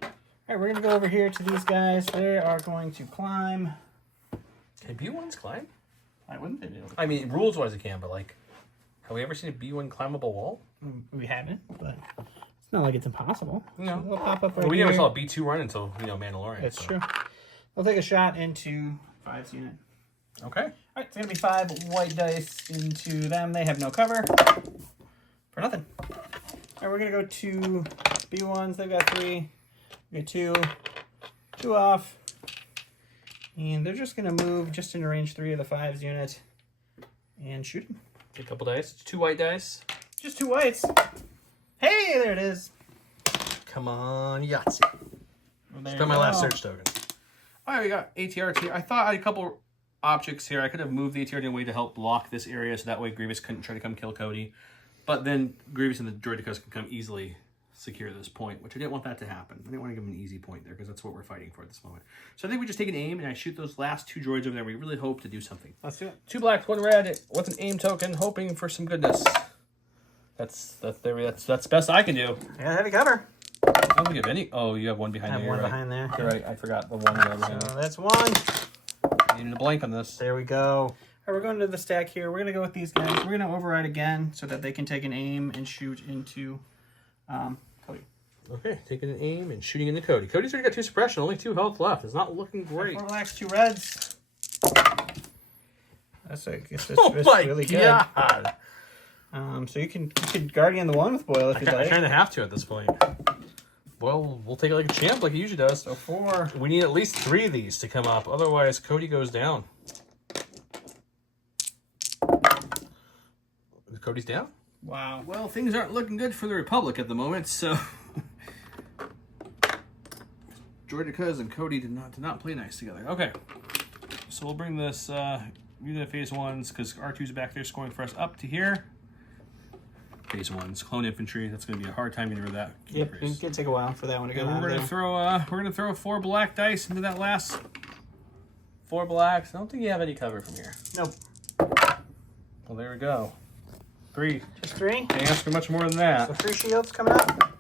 All right, we're going to go over here to these guys. They are going to climb. Can B1s climb? Why wouldn't they do? I mean, rules-wise it can, but like, have we ever seen a B1 climbable wall? We haven't, but it's not like it's impossible. No. So we'll pop up right We here. never saw a B2 run until, Mandalorian. That's so. true. We'll take a shot into 5's unit. Okay. All right, it's going to be 5 white dice into them. They have no cover. For nothing. All right, we're going to go to B1s. They've got 3. We got 2. 2 off. And they're just going to move just into range 3 of the 5's unit and shoot him. Take a couple dice. 2 white dice. Just 2 whites. Hey, there it is. Come on, Yahtzee. There Got my you last go. search token. All right, we got ATR here. I thought I had a couple objects here. I could have moved the ATR in a way to help block this area so that way Grievous couldn't try to come kill Cody. But then Grievous and the Droidicus can come easily secure this point, which I didn't want that to happen. I didn't want to give him an easy point there because that's what we're fighting for at this moment. So I think we just take an aim and I shoot those last 2 droids over there. We really hope to do something. Let's do it. 2 black, 1 red. What's an aim token? Hoping for some goodness. That's best I can do. Yeah, heavy cover. I don't think you have any. Oh, you have one behind I have there. one You're right. behind there. You're right. I forgot the one right behind So there. that's 1. I needed a blank on this. There we go. All right, we're going to the stack here. We're going to go with these guys. We're going to override again so that they can take an aim and shoot into Cody. Okay, taking an aim and shooting into Cody. Cody's already got 2 suppression, only 2 health left. It's not looking great. 4 blacks, 2 reds. That's Oh my really god! good. So you could Guardian the 1 with Boyle if you'd I like. kind of have to at this point. Well, we'll take it like a champ, like he usually does. So 4. We need at least 3 of these to come up, otherwise Cody goes down. Cody's down? Wow. Well, things aren't looking good for the Republic at the moment, so Droidicus and Cody did not play nice together. Okay, so we'll bring this unit phase 1s because R2's back there scoring for us up to here. Phase 1s, clone infantry. That's going to be a hard time getting rid of that. Yep, it's going to take a while for that one to go And out we're gonna throw 4 black dice into that last 4 blacks. I don't think you have any cover from here. Nope. Well, there we go. 3. Just 3. Can't ask for much more than that. So 3 shields coming up.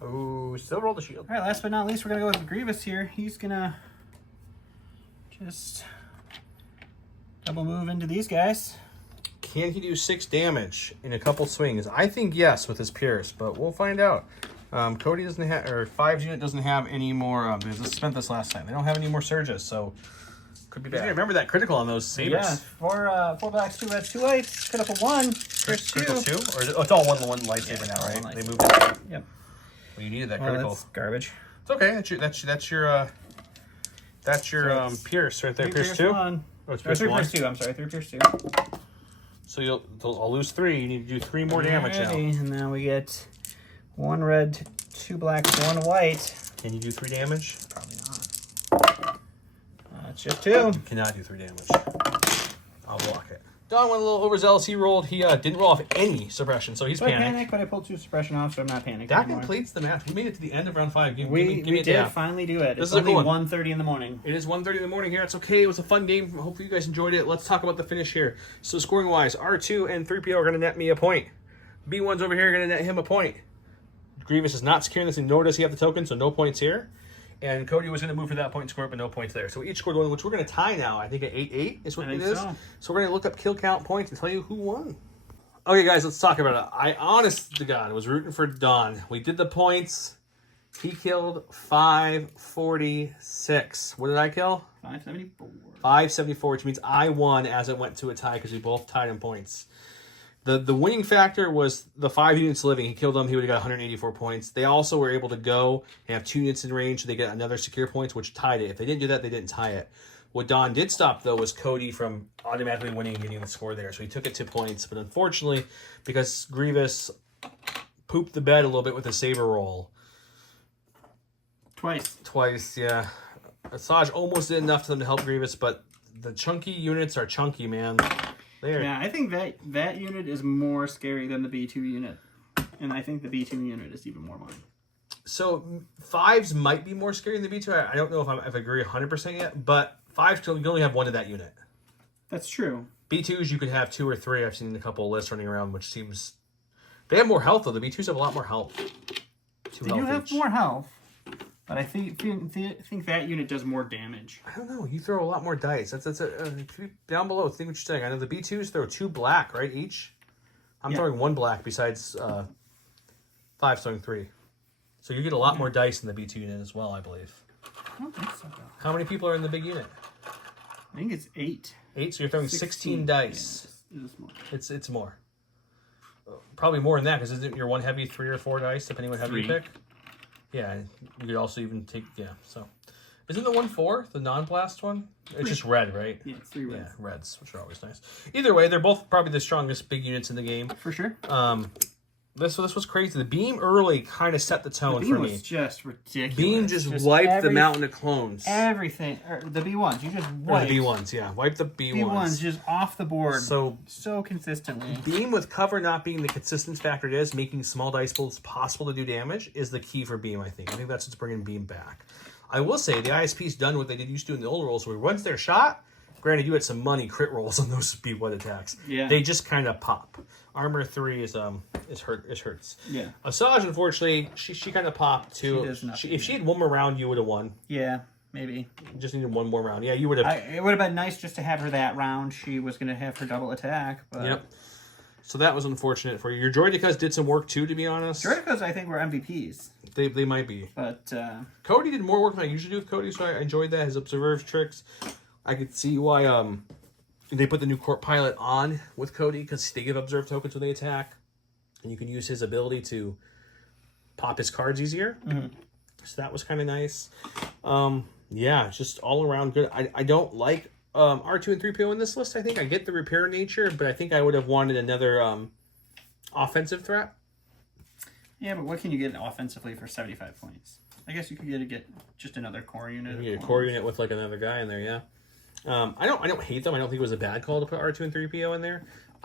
Oh, still roll the shield. All right, last but not least, we're going to go with Grievous here. He's going to just double move into these guys. Can he do 6 damage in a couple swings? I think yes with his Pierce, but we'll find out. Cody doesn't have, or 5's unit doesn't have any more, because I spent this last time. They don't have any more surges, so could be bad. Remember that critical on those sabers. Yeah, 4 blacks, 2 reds, 2 whites. Critical 1. Critical 2? Or is it, oh, it's all one lightsaber now, right? one They lightsaber. moved it. Yep. Well, you needed that Well, critical. that's garbage. It's okay. That's your Pierce right there. Pierce 2? One. Oh, it's Pierce 1. Pierce 2. I'm sorry, 3 Pierce 2. So I'll lose 3. You need to do 3 more damage now. And now we get 1 red, 2 black, 1 white. Can you do 3 damage? Probably not. It's just 2. You cannot do 3 damage. I'll block it. Don went a little overzealous. He rolled. He didn't roll off any suppression, so he's I panicked. panicked, but I pulled 2 suppression off, so I'm not panicked That anymore. completes the match. We made it to the end of round 5. We did finally do it. This It's is a only good one. 1:30 in the morning. It is 1:30 in the morning here. It's okay. It was a fun game. Hopefully you guys enjoyed it. Let's talk about the finish here. So scoring-wise, R2 and 3PO are going to net me a point. B1's over here are going to net him a point. Grievous is not securing this, and nor does he have the token, so no points here. And Cody was going to move for that point and score it, but no points there. So we each scored 1, which we're going to tie now. I think at 8-8 is what it is. So we're going to look up kill count points and tell you who won. Okay, guys, let's talk about it. I, honest to God, was rooting for Don. We did the points. He killed 546. What did I kill? 574. 574, which means I won as it went to a tie because we both tied in points. The winning factor was the 5 units living. He killed them. He would have got 184 points. They also were able to go and have 2 units in range, so they get another secure points, which tied it. If they didn't do that, they didn't tie it. What Don did stop, though, was Cody from automatically winning and getting the score there. So he took it to points. But unfortunately, because Grievous pooped the bed a little bit with a saber roll. Twice, yeah. Asajj almost did enough to them to help Grievous, but the chunky units are chunky, man. Yeah, I think that unit is more scary than the B2 unit. And I think the B2 unit is even more mine. So 5s might be more scary than the B2. I don't know if I agree 100% yet, but 5s, you can only have 1 of that unit. That's true. B2s, you could have 2 or 3. I've seen a couple of lists running around, which seems... They have more health, though. The B2s have a lot more health. They do have more health. But I think that unit does more damage. I don't know. You throw a lot more dice. Down below, think what you're saying. I know the B2s throw 2 black, right, each? I'm throwing 1 black besides 5 throwing 3. So you get a lot more dice in the B2 unit as well, I believe. I don't think so, though. How many people are in the big unit? I think it's 8. 8, so you're throwing 16 dice. Yeah, it's more. It's more. Probably more than that, because isn't your 1 heavy 3 or 4 dice, depending on what heavy you pick? Yeah, you could also even take, so. Isn't the 1-4, the non-blast one? It's just red, right? Yeah, it's 3 reds. Yeah, reds, which are always nice. Either way, they're both probably the strongest big units in the game. For sure. This was crazy. The beam early kind of set the tone for me. The beam was just ridiculous. Beam just wiped the mountain of clones. Everything. The B1s. You just wiped. The B1s, yeah. Wipe the B1s. B1s just off the board. So consistently. Beam with cover not being the consistent factor it is, making small dice pools possible to do damage, is the key for Beam, I think. I think that's what's bringing Beam back. I will say, the ISP's done what they did used to do in the old rolls, where once they're shot, granted, you had some money crit rolls on those B1 attacks. Yeah. They just kind of pop. Armor 3 is hurts. Yeah. Asajj, unfortunately, she kind of popped too. She does nothing, If she had 1 more round, you would have won. Yeah, maybe. You just needed 1 more round. Yeah, you would have. It would have been nice just to have her that round. She was going to have her double attack. But... Yep. So that was unfortunate for you. Your Droidicas did some work too, to be honest. Droidicas, I think, were MVPs. They might be. But Cody did more work than I usually do with Cody, so I enjoyed that. His observe tricks. I could see why they put the new Court Pilot on with Cody, because they give observe tokens when they attack. And you can use his ability to pop his cards easier. Mm-hmm. So that was kind of nice. Yeah, just all around good. I don't like R2 and 3PO in this list, I think. I get the repair nature, but I think I would have wanted another offensive threat. Yeah, but what can you get offensively for 75 points? I guess you could get just another core unit. You get a core unit with like another guy in there, yeah. I don't hate them. I don't think it was a bad call to put R2 and 3PO in there.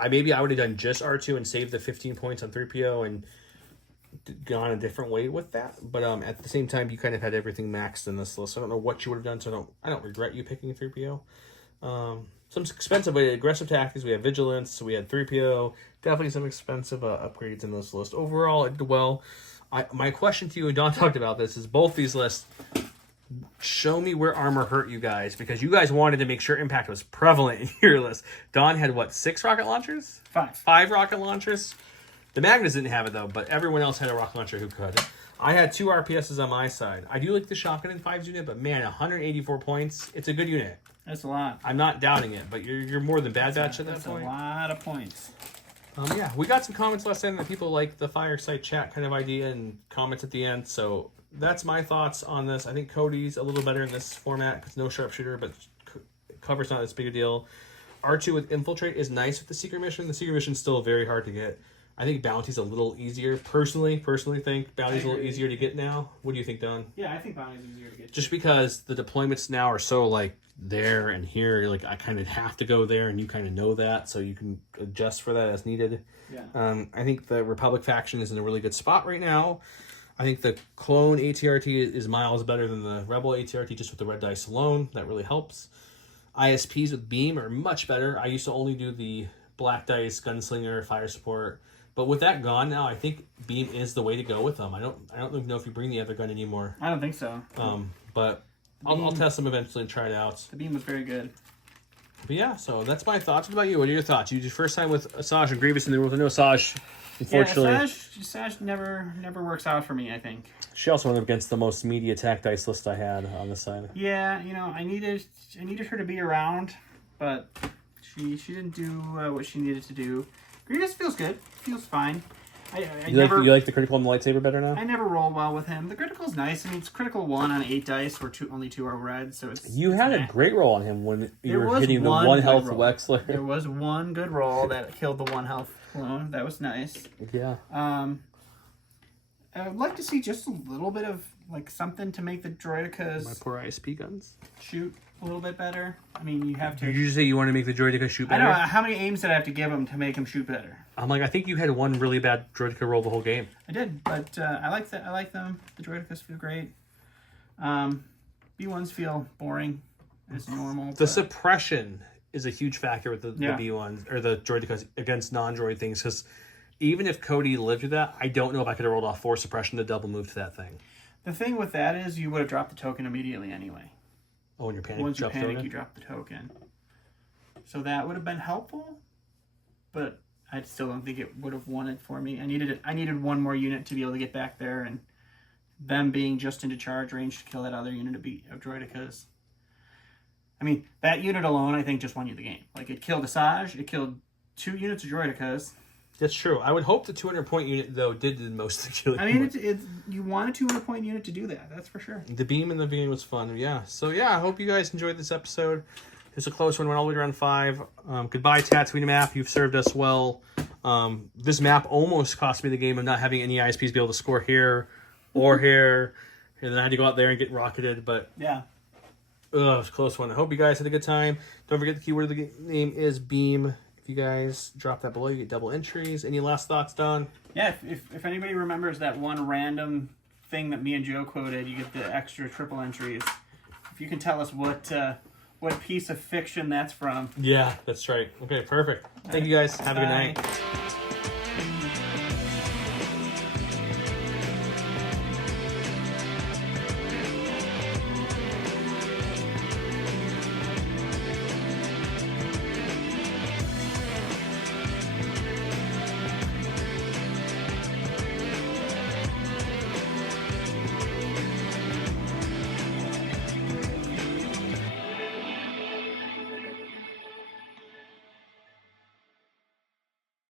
Maybe I would have done just R2 and saved the 15 points on 3PO and gone a different way with that. But at the same time, you kind of had everything maxed in this list. I don't know what you would have done, so I don't regret you picking 3PO. Some expensive aggressive tactics. We had Vigilance, so we had 3PO. Definitely some expensive upgrades in this list. Overall, it did well. My question to you, and Don talked about this, is both these lists, show me where armor hurt you guys, because you guys wanted to make sure impact was prevalent in your list. Don had, what, 6 rocket launchers? 5. 5 rocket launchers? The Magnus didn't have it, though, but everyone else had a rocket launcher who could. I had 2 RPSs on my side. I do like the shotgun in 5's unit, but man, 184 points, it's a good unit. That's a lot. I'm not doubting it, but you're more than Bad Batch at that point. That's a lot of points. Yeah, we got some comments last time that people like the fireside chat kind of idea and comments at the end, so that's my thoughts on this. I think Cody's a little better in this format because no sharpshooter, but cover's not as big a deal. R2 with Infiltrate is nice with the Secret Mission. The Secret Mission's still very hard to get. I think Bounty's a little easier. Personally think Bounty's a little easier to get now. What do you think, Don? Yeah, I think Bounty's easier to get. Just because the deployments now are so, like, there and here. Like, I kind of have to go there, and you kind of know that, so you can adjust for that as needed. Yeah. I think the Republic faction is in a really good spot right now. I think the clone ATRT is miles better than the Rebel ATRT just with the red dice alone. That really helps. ISPs with Beam are much better. I used to only do the black dice, gunslinger, fire support. But with that gone now, I think Beam is the way to go with them. I don't know if you bring the other gun anymore. I don't think so. But I'll test them eventually and try it out. The Beam was very good. But yeah, so that's my thoughts. What about you? What are your thoughts? You did your first time with Asajj and Grievous in the rules. I know Asajj, unfortunately. Yeah, Asajj never works out for me, I think. She also went up against the most meaty attack dice list I had on this side. Yeah, I needed her to be around, but she didn't do what she needed to do. Grievous feels good. Feels fine. You like the critical and the lightsaber better now? I never roll well with him. The critical's nice. I mean, it's critical 1 on 8 dice, where only 2 are red, so it's... You had a great roll on him when you were hitting the 1 health Wexler. There was one good roll that killed the 1 health clone. That was nice. Yeah. I would like to see just a little bit of, like, something to make the droidicas... My poor ISP guns. ...shoot a little bit better. I mean, you have to... Did you just say you want to make the droidicas shoot better? I don't know. How many aims did I have to give them to make them shoot better? I'm like, I think you had one really bad droidica roll the whole game. I did, but I like that. I like them. The droidicas feel great. B1s feel boring as normal. The suppression is a huge factor with the B1s, or the droidicas against non-droid things, because even if Cody lived with that, I don't know if I could have rolled off 4 suppression to double move to that thing. The thing with that is you would have dropped the token immediately anyway. Oh, when you're panicked, once you panic, you drop the token. So that would have been helpful, but I still don't think it would have won it for me. I needed one more unit to be able to get back there, and them being just into charge range to kill that other unit of droidicas. I mean, that unit alone, I think, just won you the game. Like, it killed Asajj, it killed 2 units of droidicas. That's true. I would hope the 200-point unit, though, did the most of the killing. I mean, you want a 200-point unit to do that. That's for sure. The beam in the beginning was fun. Yeah. So, yeah, I hope you guys enjoyed this episode. It's a close one. Went all the way around 5. Goodbye, Tatooine map. You've served us well. This map almost cost me the game of not having any ISPs be able to score here or here. And then I had to go out there and get rocketed. But, yeah. It was a close one. I hope you guys had a good time. Don't forget the keyword of the name is beam. If you guys drop that below, you get double entries. Any last thoughts, Don? Yeah, if anybody remembers that one random thing that me and Joe quoted, you get the extra triple entries. If you can tell us what piece of fiction that's from. Yeah, that's right. Okay, perfect. Thank you guys. Have a good night.